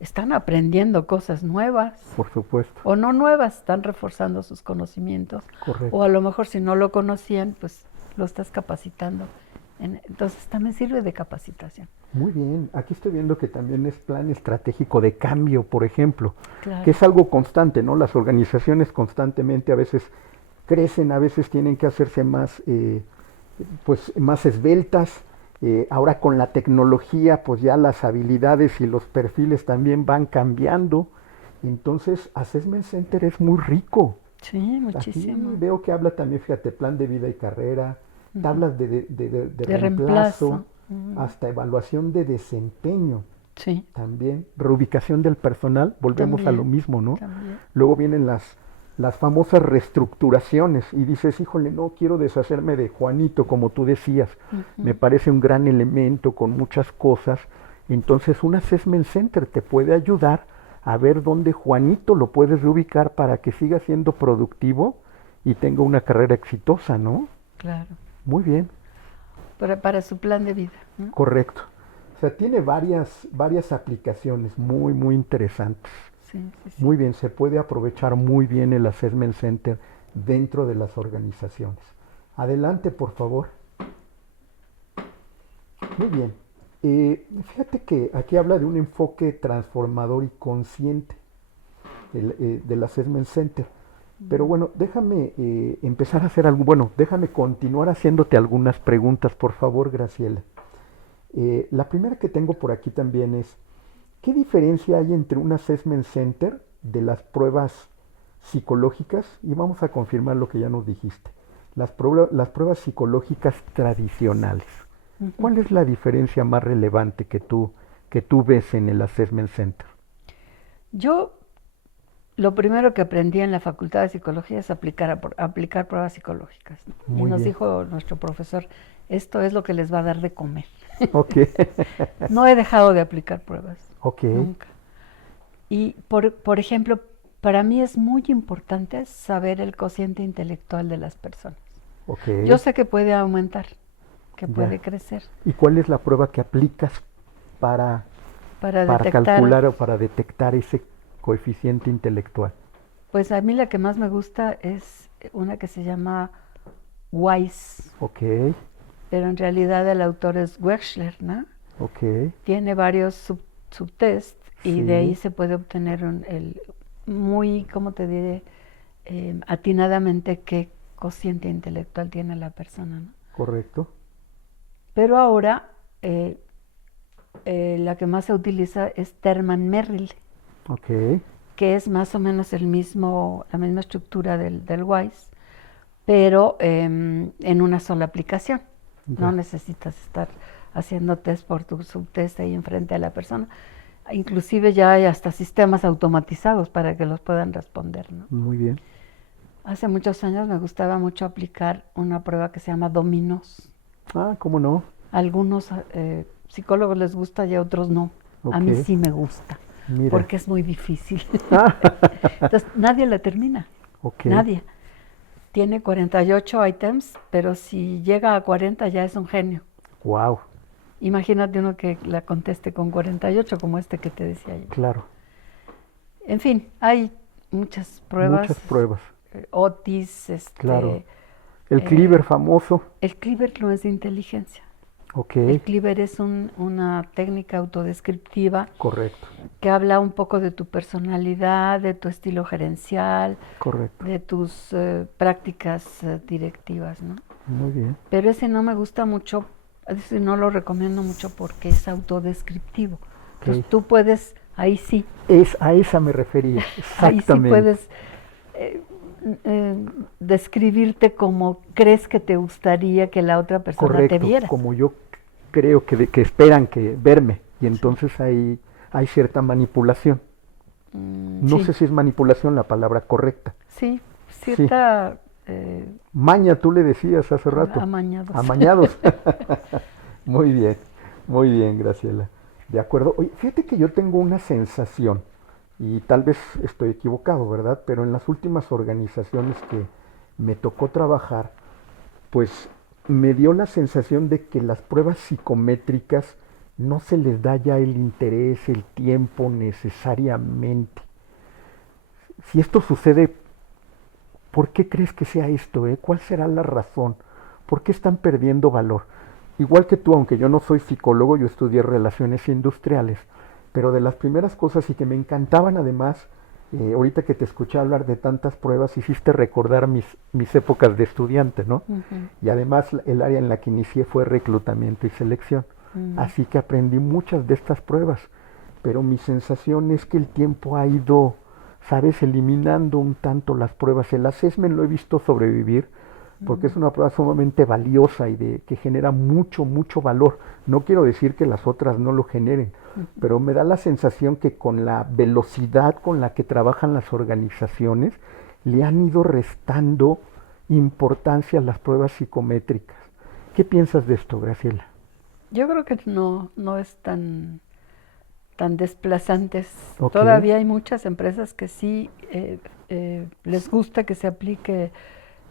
Están aprendiendo cosas nuevas Por supuesto. o no nuevas, están reforzando sus conocimientos. Correcto. O a lo mejor si no lo conocían, pues lo estás capacitando. Entonces también sirve de capacitación. Muy bien. Aquí estoy viendo que también es plan estratégico de cambio, por ejemplo, Claro. que es algo constante, ¿no? Las organizaciones constantemente a veces crecen, a veces tienen que hacerse más, pues, más esbeltas. Ahora con la tecnología, pues ya las habilidades y los perfiles también van cambiando. Entonces, Assessment Center es muy rico. Sí, muchísimo. Aquí veo que habla también, fíjate, plan de vida y carrera, tablas de De reemplazo. Ujú. hasta evaluación de desempeño Sí, también, reubicación del personal, volvemos a lo También. mismo, ¿no? también. Luego vienen las famosas reestructuraciones y dices, híjole, no quiero deshacerme de Juanito, como tú decías, Ujú. me parece un gran elemento con muchas cosas. Entonces un Assessment Center te puede ayudar a ver dónde Juanito lo puedes reubicar para que siga siendo productivo y tenga una carrera exitosa, ¿no? Claro. Muy bien, Para su plan de vida, ¿no? correcto. O sea, tiene varias aplicaciones muy interesantes. Sí, sí, sí. Muy bien, se puede aprovechar muy bien el Assessment Center dentro de las organizaciones. Adelante, por favor. Muy bien. Fíjate que aquí habla de un enfoque transformador y consciente del Assessment Center. Pero bueno, déjame empezar a hacer algo. Bueno, déjame continuar haciéndote algunas preguntas, por favor, Graciela. La primera que tengo por aquí también es, ¿qué diferencia hay entre un Assessment Center de las pruebas psicológicas? Y vamos a confirmar lo que ya nos dijiste. Las pruebas psicológicas tradicionales. ¿Cuál es la diferencia más relevante que tú ves en el Assessment Center? Yo lo primero que aprendí en la Facultad de Psicología es aplicar pruebas psicológicas, ¿no? Y Muy nos bien. dijo nuestro profesor, esto es lo que les va a dar de comer. Ok. No he dejado de aplicar pruebas, Ok. nunca. Y por ejemplo, para mí es muy importante saber el cociente intelectual de las personas. Ok. Yo sé que puede aumentar, que Ya. puede crecer, ¿Y cuál es la prueba que aplicas para, para para detectar. calcular o para detectar ese coeficiente intelectual? Pues a mí la que más me gusta es una que se llama WISE, Ok. pero en realidad el autor es Wechsler, ¿no? Ok. Tiene varios subtests y de ahí Sí. se puede obtener muy, ¿cómo te diré? Atinadamente qué cociente intelectual tiene la persona, ¿no? Correcto. Pero ahora la que más se utiliza es Terman Merrill, Ok. que es más o menos la misma estructura del WISE, pero en una sola aplicación. No Ya. necesitas estar haciendo test por tu subtest ahí enfrente a la persona. Inclusive ya hay hasta sistemas automatizados para que los puedan responder, ¿no? Muy bien. Hace muchos años me gustaba mucho aplicar una prueba que se llama Dominos. Ah, ¿cómo no? A algunos psicólogos les gusta y a otros no. A mí Ok. sí me gusta, Mira. porque es muy difícil. Ah, Entonces, nadie la termina, ok. nadie. Tiene 48 ítems, pero si llega a 40 ya es un genio. Wow. Imagínate uno que la conteste con 48, como este que te decía yo. Claro. En fin, hay muchas pruebas. Muchas pruebas. Otis, Claro. El Cleaver famoso. el Cleaver no es de inteligencia. Ok. El Cleaver es una técnica autodescriptiva Correcto. que habla un poco de tu personalidad, de tu estilo gerencial, Correcto. de tus prácticas directivas, ¿no? Muy bien. Pero ese no me gusta mucho, ese no lo recomiendo mucho porque es autodescriptivo. Entonces Ok. tú puedes, ahí sí, A esa me refería. ahí sí Exactamente. puedes describirte como crees que te gustaría que la otra persona te Correcto. viera. Como yo creo que esperan que verme. Y entonces ahí hay cierta manipulación. No Sí, sé si es manipulación la palabra correcta. sí, cierta Maña, tú le decías hace rato. amañados. Amañados. Muy bien, Graciela. De acuerdo. Oye, fíjate que yo tengo una sensación, y tal vez estoy equivocado, ¿verdad? Pero en las últimas organizaciones que me tocó trabajar, pues me dio la sensación de que las pruebas psicométricas no se les da ya el interés, el tiempo necesariamente. Si esto sucede, ¿por qué crees que sea esto? ¿Cuál será la razón? ¿Por qué están perdiendo valor? Igual que tú, aunque yo no soy psicólogo, yo estudié relaciones industriales, pero de las primeras cosas y que me encantaban además, ahorita que te escuché hablar de tantas pruebas, hiciste recordar mis épocas de estudiante, ¿no? Ujú, Y además el área en la que inicié fue reclutamiento y selección. Así que aprendí muchas de estas pruebas, pero mi sensación es que el tiempo ha ido, sabes, eliminando un tanto las pruebas. El assessment lo he visto sobrevivir porque es una prueba sumamente valiosa y que genera mucho, mucho valor. No quiero decir que las otras no lo generen, pero me da la sensación que con la velocidad con la que trabajan las organizaciones, le han ido restando importancia a las pruebas psicométricas. ¿Qué piensas de esto, Graciela? Yo creo que no es tan desplazantes. Ok. Todavía hay muchas empresas que sí les gusta que se aplique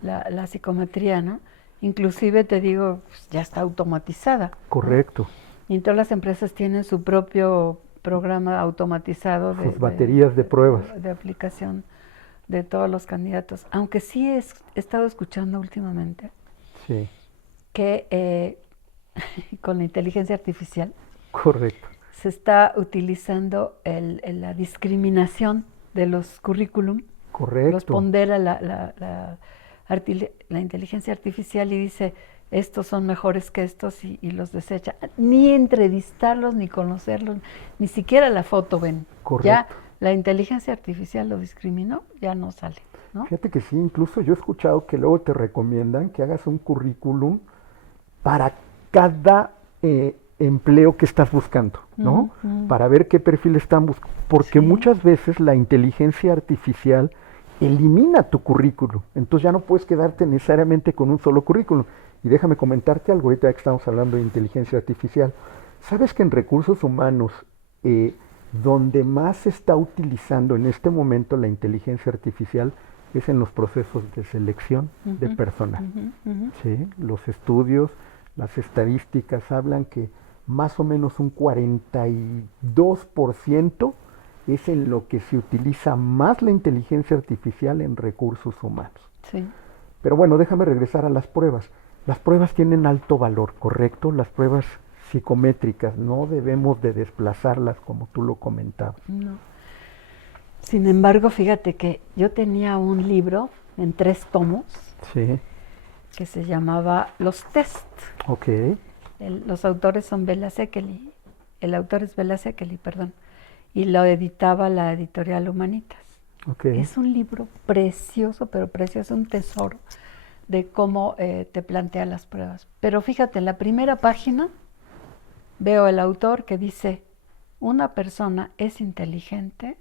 la psicometría, ¿no? Inclusive te digo, pues, ya está automatizada, ¿no? Correcto. Y todas las empresas tienen su propio programa automatizado Sus baterías de pruebas. de aplicación de todos los candidatos. Aunque sí he estado escuchando últimamente Sí. que con la inteligencia artificial Correcto. Se está utilizando la discriminación de los currículum, los Correcto. pondera la inteligencia artificial y dice, estos son mejores que estos y los desecha. Ni entrevistarlos, ni conocerlos, ni siquiera la foto ven. Correcto. Ya la inteligencia artificial lo discriminó, ya no sale, ¿no? Fíjate que sí, incluso yo he escuchado que luego te recomiendan que hagas un currículum para cada empleo que estás buscando, ¿no? Para ver qué perfil están buscando. Porque muchas veces la inteligencia artificial elimina tu currículum. Entonces ya no puedes quedarte necesariamente con un solo currículum. Y déjame comentarte algo, ahorita que estamos hablando de inteligencia artificial. ¿Sabes que en recursos humanos, donde más se está utilizando en este momento la inteligencia artificial es en los procesos de selección de personal? ¿Sí? Los estudios, las estadísticas hablan que más o menos un 42% es en lo que se utiliza más la inteligencia artificial en recursos humanos. Sí. Pero bueno, déjame regresar a las pruebas. Las pruebas tienen alto valor, ¿correcto? Las pruebas psicométricas, no debemos de desplazarlas como tú lo comentabas. No. Sin embargo, fíjate que yo tenía un libro en 3 tomos Sí. que se llamaba Los Test. Ok. Los autores son Bela Sekeli, el autor es Bela Sekeli, perdón, y lo editaba la editorial Humanitas. Okay. Es un libro precioso, pero precioso, un tesoro de cómo te plantea las pruebas. Pero fíjate, en la primera página veo el autor que dice, una persona es inteligente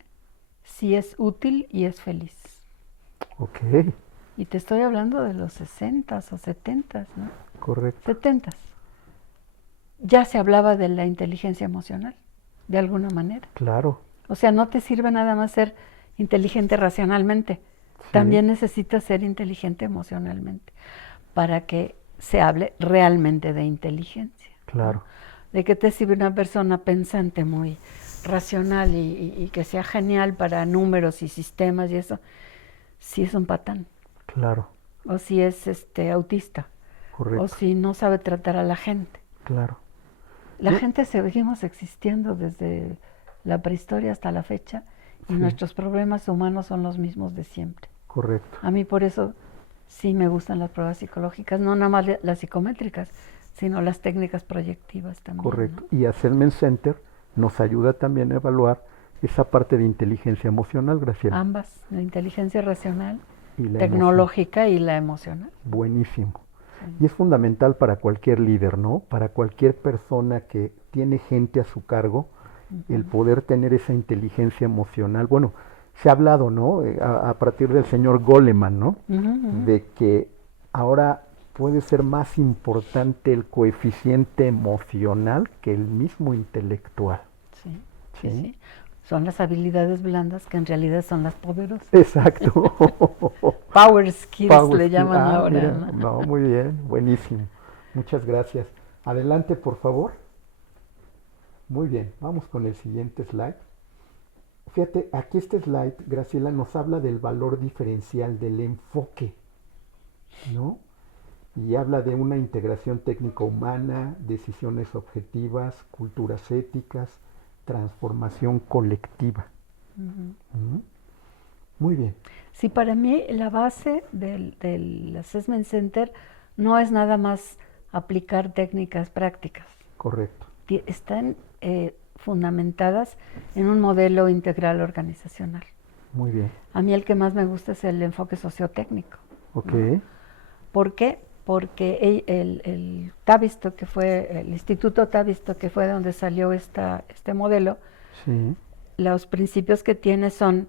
si es útil y es feliz. Ok. Y te estoy hablando de los 60s o 70s, ¿no? Correcto. 70s. Ya se hablaba de la inteligencia emocional, de alguna manera. Claro. O sea, no te sirve nada más ser inteligente racionalmente, también necesitas ser inteligente emocionalmente para que se hable realmente de inteligencia. Claro. ¿No? De que te sirve una persona pensante muy racional y que sea genial para números y sistemas y eso, si es un patán. Claro. O si es autista. Correcto. O si no sabe tratar a la gente. Claro. La gente seguimos existiendo desde la prehistoria hasta la fecha y nuestros problemas humanos son los mismos de siempre. Correcto. A mí por eso sí me gustan las pruebas psicológicas, no nada más las psicométricas, sino las técnicas proyectivas también. Correcto. ¿no? Y Assessment Center nos ayuda también a evaluar esa parte de inteligencia emocional, Graciela. Ambas, la inteligencia racional, Y la tecnológica y la emocional. Buenísimo. Y es fundamental para cualquier líder, ¿no? Para cualquier persona que tiene gente a su cargo, el poder tener esa inteligencia emocional. Bueno, se ha hablado, ¿no? A partir del señor Goleman, ¿no? De que ahora puede ser más importante el coeficiente emocional que el mismo intelectual. Sí, sí, sí. Son las habilidades blandas que en realidad son las poderosas. Exacto. Power skills le llaman ahora. Mira, no, muy bien, buenísimo. Muchas gracias. Adelante, por favor. Muy bien, vamos con el siguiente slide. Fíjate, aquí este slide, Graciela, nos habla del valor diferencial del enfoque, ¿no? Y habla de una integración técnico-humana, decisiones objetivas, culturas éticas, transformación colectiva. Muy bien. Sí, para mí la base del Assessment Center no es nada más aplicar técnicas prácticas. Correcto. Están fundamentadas en un modelo integral organizacional. Muy bien. A mí el que más me gusta es el enfoque sociotécnico. Ok. ¿No? ¿Por qué? Porque el Tavistock, que fue el Instituto Tavistock, que fue donde salió este modelo, sí. Los principios que tiene son,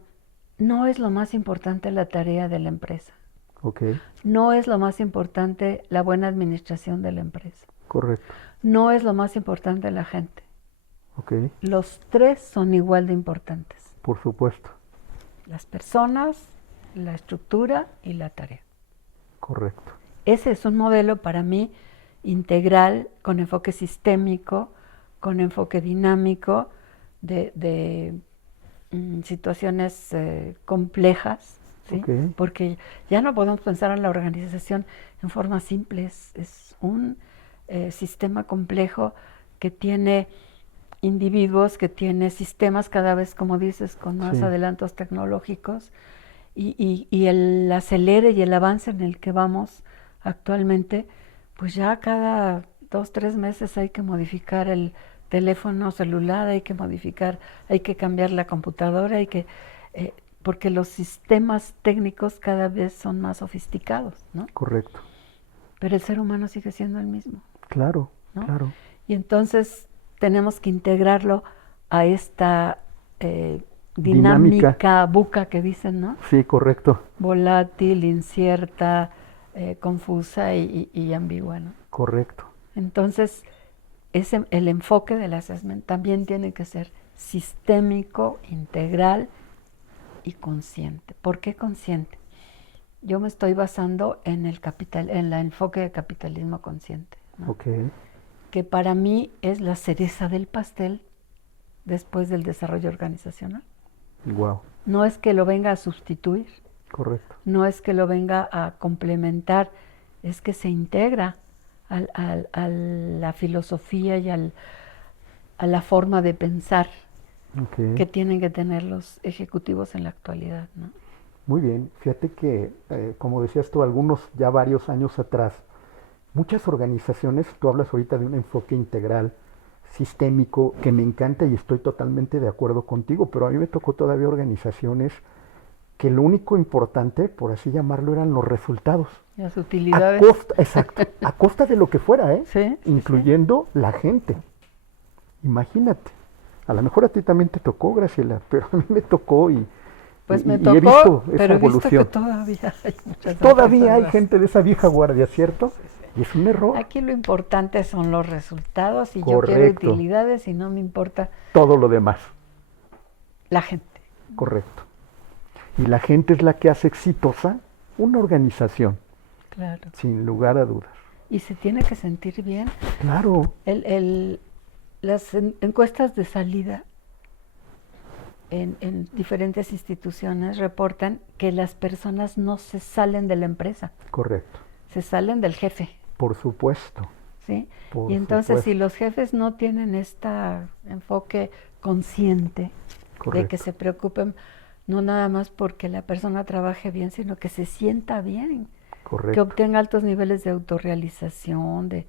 no es lo más importante la tarea de la empresa. Okay. No es lo más importante la buena administración de la empresa. Correcto. No es lo más importante la gente. Okay. Los 3 son igual de importantes. Por supuesto. Las personas, la estructura y la tarea. Correcto. Ese es un modelo para mí integral, con enfoque sistémico, con enfoque dinámico, de situaciones complejas, ¿sí? Okay. Porque ya no podemos pensar en la organización en forma simple, es un sistema complejo que tiene individuos que tienen sistemas cada vez, como dices, con más Sí. adelantos tecnológicos y el acelere y el avance en el que vamos actualmente, pues ya cada 2, 3 meses hay que modificar el teléfono celular, hay que modificar, hay que cambiar la computadora, eh, porque los sistemas técnicos cada vez son más sofisticados, ¿no? Correcto. Pero el ser humano sigue siendo el mismo, Claro, ¿no? claro. Y entonces tenemos que integrarlo a esta dinámica buca que dicen, ¿no? Sí, correcto. Volátil, incierta, confusa y ambigua, ¿no? Correcto. Entonces, el enfoque del assessment también tiene que ser sistémico, integral y consciente. ¿Por qué consciente? Yo me estoy basando en el enfoque de capitalismo consciente, ¿no? Ok. Que para mí es la cereza del pastel después del desarrollo organizacional. Wow. No es que lo venga a sustituir, Correcto. no es que lo venga a complementar, es que se integra a la filosofía y a la forma de pensar Ok. que tienen que tener los ejecutivos en la actualidad, ¿no? Muy bien. Fíjate que, como decías tú, ya varios años atrás, muchas organizaciones, tú hablas ahorita de un enfoque integral, sistémico, que me encanta y estoy totalmente de acuerdo contigo, pero a mí me tocó todavía organizaciones que lo único importante, por así llamarlo, eran los resultados. Las A utilidades. costa, exacto, a costa de lo que fuera, ¿eh? Sí, sí, Incluyendo la gente. Imagínate. A lo mejor a ti también te tocó, Graciela, pero a mí me tocó pues me y he tocó, visto esa pero he visto evolución. que todavía hay muchas Todavía hay empresas. gente de esa vieja guardia, ¿cierto? Sí, sí. Y es un error. Aquí lo importante son los resultados y yo quiero Correcto. utilidades y no me importa Todo lo demás. la gente. Correcto. Y la gente es la que hace exitosa una organización, Claro. sin lugar a dudas. Y se tiene que sentir bien. Claro, Las encuestas de salida en diferentes instituciones reportan que las personas no se salen de la empresa, correcto. se salen del jefe, Por supuesto. ¿sí? Por Y entonces si supuesto. los jefes no tienen este enfoque consciente de que Correcto. se preocupen no nada más porque la persona trabaje bien, sino que se sienta bien, que Correcto. obtenga altos niveles de autorrealización, de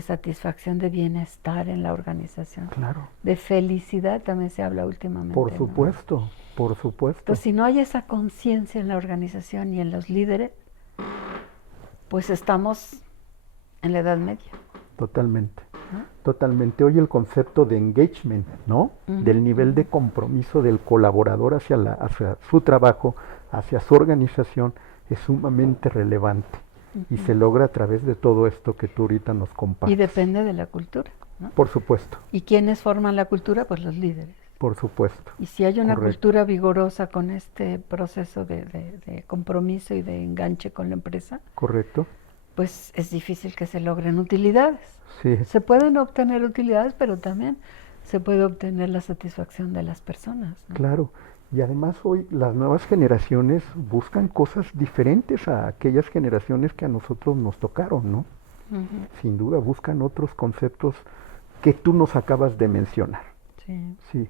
satisfacción, de bienestar en la organización, Claro. de felicidad también se habla últimamente, Por ¿no? supuesto. Por supuesto. Entonces, si no hay esa conciencia en la organización y en los líderes, pues estamos en la Edad Media, Totalmente. ¿no? Totalmente. Hoy el concepto de engagement, ¿no? Del nivel de compromiso del colaborador hacia su trabajo, hacia su organización, es sumamente relevante. Y se logra a través de todo esto que tú ahorita nos compartes. Y depende de la cultura, ¿no? Por supuesto. ¿Y quiénes forman la cultura? Pues los líderes. Por supuesto. Y si hay una Correcto. cultura vigorosa con este proceso de compromiso y de enganche con la empresa, Correcto. pues es difícil que se logren utilidades. Sí. Se pueden obtener utilidades, pero también se puede obtener la satisfacción de las personas, ¿no? Claro. Y además hoy las nuevas generaciones buscan cosas diferentes a aquellas generaciones que a nosotros nos tocaron, ¿no? Ujú. Sin duda buscan otros conceptos que tú nos acabas de mencionar. Sí. Sí,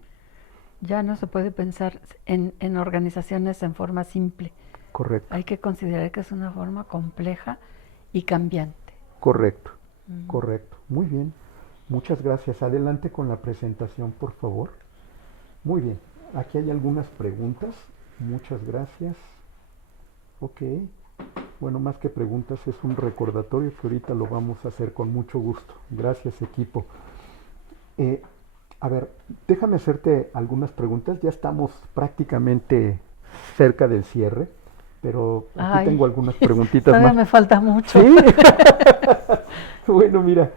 Ya no se puede pensar en organizaciones en forma simple. correcto, Hay que considerar que es una forma compleja y cambiante. correcto, correcto. Muy bien. Muchas gracias. Adelante con la presentación, por favor. Muy bien. Aquí hay algunas preguntas. Muchas gracias. Ok. Bueno, más que preguntas, es un recordatorio que ahorita lo vamos a hacer con mucho gusto. Gracias, equipo. A ver, déjame hacerte algunas preguntas. Ya estamos prácticamente cerca del cierre, pero aquí Ay, tengo algunas preguntitas todavía más. me falta mucho. Sí. Bueno, mira,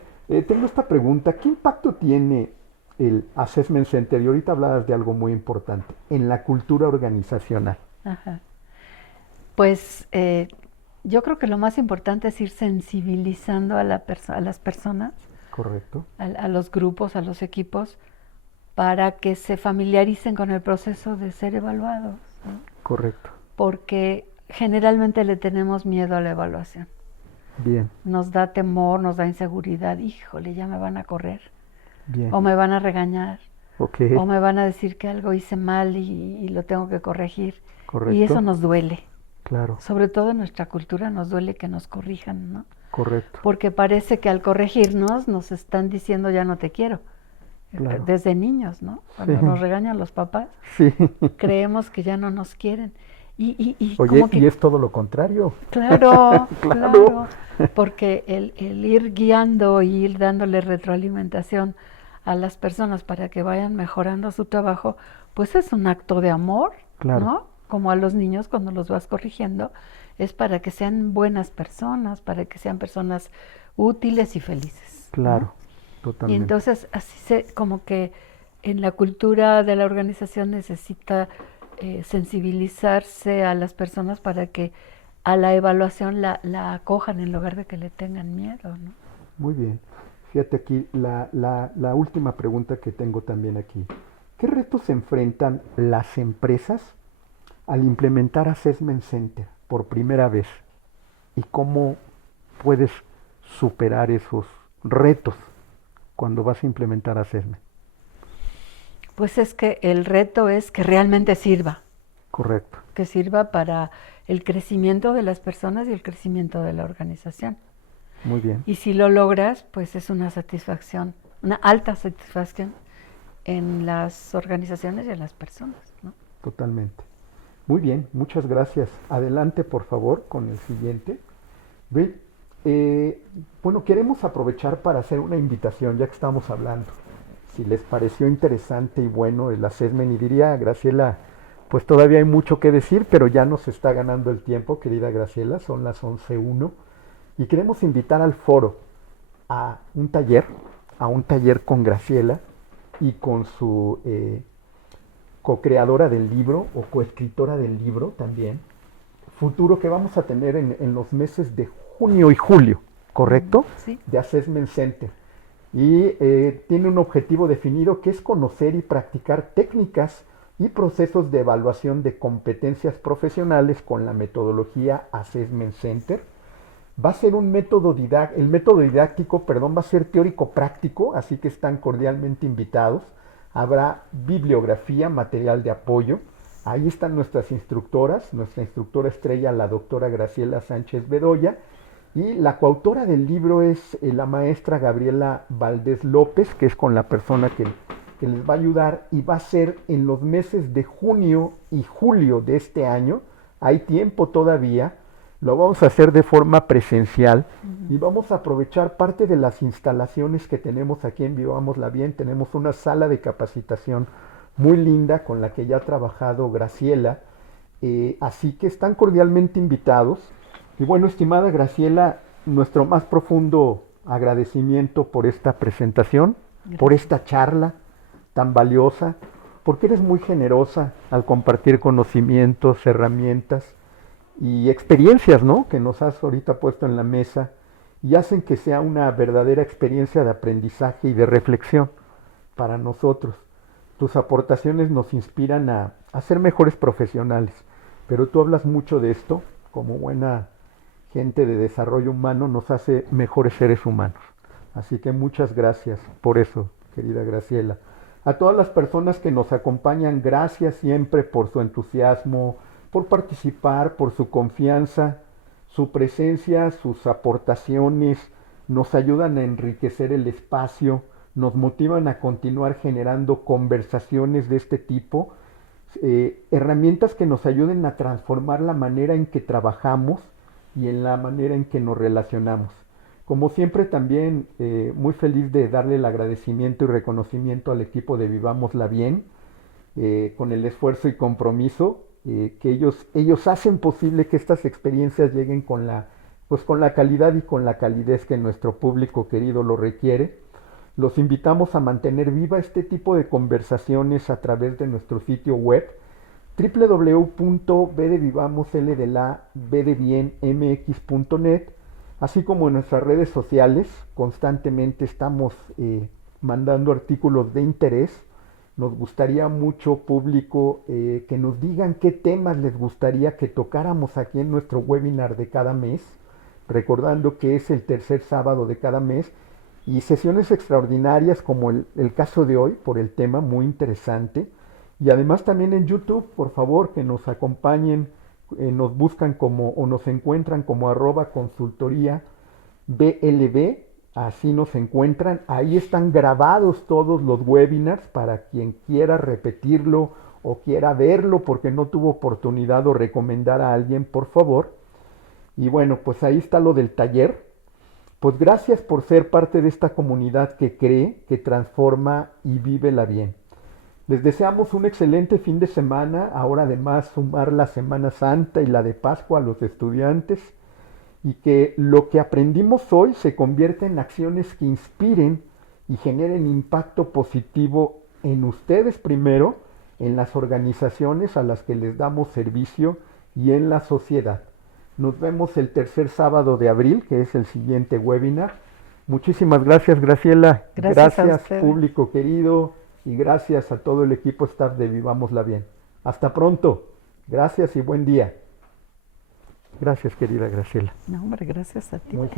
tengo esta pregunta. ¿Qué impacto tiene el Assessment Center? Y ahorita hablabas de algo muy importante, en la cultura organizacional. Ajá. Pues yo creo que lo más importante es ir sensibilizando a las personas, ¿Correcto? a los grupos, a los equipos, para que se familiaricen con el proceso de ser evaluados, ¿no? Correcto. Porque generalmente le tenemos miedo a la evaluación. Bien, Nos da temor, nos da inseguridad. Híjole, ya me van a correr bien. o me van a regañar. Ok, o me van a decir que algo hice mal y lo tengo que corregir. Y eso correcto, nos duele. claro, Sobre todo en nuestra cultura nos duele que nos corrijan, ¿no? correcto, Porque parece que al corregirnos nos están diciendo ya no te quiero. claro. Desde niños, ¿no? Sí, Cuando nos regañan los papás, sí. creemos que ya no nos quieren. Y Oye, como y que, es todo lo contrario. claro, Claro, claro, porque el ir guiando y ir dándole retroalimentación a las personas para que vayan mejorando su trabajo, pues es un acto de amor, claro, ¿no? Como a los niños cuando los vas corrigiendo, es para que sean buenas personas, para que sean personas útiles y felices, ¿no? claro, Y totalmente. entonces así como que en la cultura de la organización necesita sensibilizarse a las personas para que a la evaluación la acojan en lugar de que le tengan miedo, ¿no? Muy bien. Fíjate aquí la última pregunta que tengo también aquí. ¿Qué retos se enfrentan las empresas al implementar Assessment Center por primera vez? ¿Y cómo puedes superar esos retos cuando vas a implementar Assessment? Pues es que el reto es Correcto. que sirva para el crecimiento de las personas y el crecimiento de la organización. Muy bien. Y si lo logras, pues es una satisfacción, una alta satisfacción en las organizaciones y en las personas, ¿no? Totalmente. Muy bien, muchas gracias. Adelante, por favor, con el siguiente. Ve, bueno, queremos aprovechar para hacer una invitación, ya que estamos hablando. Si les pareció interesante y bueno el assessment, y diría, Graciela, pues todavía hay mucho que decir, pero ya nos está ganando el tiempo, querida Graciela, son las 11:01, y queremos invitar al foro a un taller, con Graciela y con su co-creadora del libro o coescritora del libro también, futuro que vamos a tener en los meses de junio y julio, ¿correcto? Sí. De Assessment Center. Y tiene un objetivo definido que es conocer y practicar técnicas y procesos de evaluación de competencias profesionales con la metodología Assessment Center. Va a ser un método didáctico, el método didáctico, perdón, va a ser teórico práctico, así que están cordialmente invitados. Habrá bibliografía, material de apoyo. Ahí están nuestras instructoras, nuestra instructora estrella, la doctora Graciela Sánchez Bedoya, y la coautora del libro es la maestra Gabriela Valdés López, que es con la persona que les va a ayudar, y va a ser en los meses de junio y julio de este año. Hay tiempo todavía. Lo vamos a hacer de forma presencial y vamos a aprovechar parte de las instalaciones que tenemos aquí en Vivámosla Bien. Tenemos una sala de capacitación muy linda con la que ya ha trabajado Graciela. Así que están cordialmente invitados. Y bueno, estimada Graciela, nuestro más profundo agradecimiento por esta presentación, por Gracias. esta charla tan valiosa, porque eres muy generosa al compartir conocimientos, herramientas y experiencias, ¿no? Que nos has ahorita puesto en la mesa y hacen que sea una verdadera experiencia de aprendizaje y de reflexión para nosotros. Tus aportaciones nos inspiran a ser mejores profesionales, pero tú hablas mucho de esto, como buena gente de desarrollo humano, nos hace mejores seres humanos. Así que muchas gracias por eso, querida Graciela. A todas las personas que nos acompañan, gracias siempre por su entusiasmo, por participar, por su confianza, su presencia, sus aportaciones, nos ayudan a enriquecer el espacio, nos motivan a continuar generando conversaciones de este tipo, herramientas que nos ayuden a transformar la manera en que trabajamos y en la manera en que nos relacionamos. Como siempre también muy feliz de darle el agradecimiento y reconocimiento al equipo de Vivámosla Bien, con el esfuerzo y compromiso que ellos hacen posible que estas experiencias lleguen pues con la calidad y con la calidez que nuestro público querido lo requiere. Los invitamos a mantener viva este tipo de conversaciones a través de nuestro sitio web www.bdevivamosldebdbienmx.net, así como en nuestras redes sociales. Constantemente estamos mandando artículos de interés. Nos gustaría mucho, público, que nos digan qué temas les gustaría que tocáramos aquí en nuestro webinar de cada mes, recordando que es el tercer sábado de cada mes, y sesiones extraordinarias como el caso de hoy, por el tema muy interesante. Y además también en YouTube, por favor, que nos acompañen, nos buscan como o nos encuentran como @consultoría BLB, así nos encuentran. Ahí están grabados todos los webinars para quien quiera repetirlo o quiera verlo porque no tuvo oportunidad o recomendar a alguien, por favor. Y bueno, pues ahí está lo del taller. Pues gracias por ser parte de esta comunidad que cree, que transforma y vive la bien. Les deseamos un excelente fin de semana, ahora además sumar la Semana Santa y la de Pascua a los estudiantes, y que lo que aprendimos hoy se convierta en acciones que inspiren y generen impacto positivo en ustedes primero, en las organizaciones a las que les damos servicio y en la sociedad. Nos vemos el tercer sábado de abril, que es el siguiente webinar. Muchísimas gracias, Graciela. Gracias público querido, y gracias a todo el equipo staff de Vivámosla Bien. Hasta pronto. Gracias y buen día. Gracias, querida Graciela. No, hombre, gracias a ti. Muy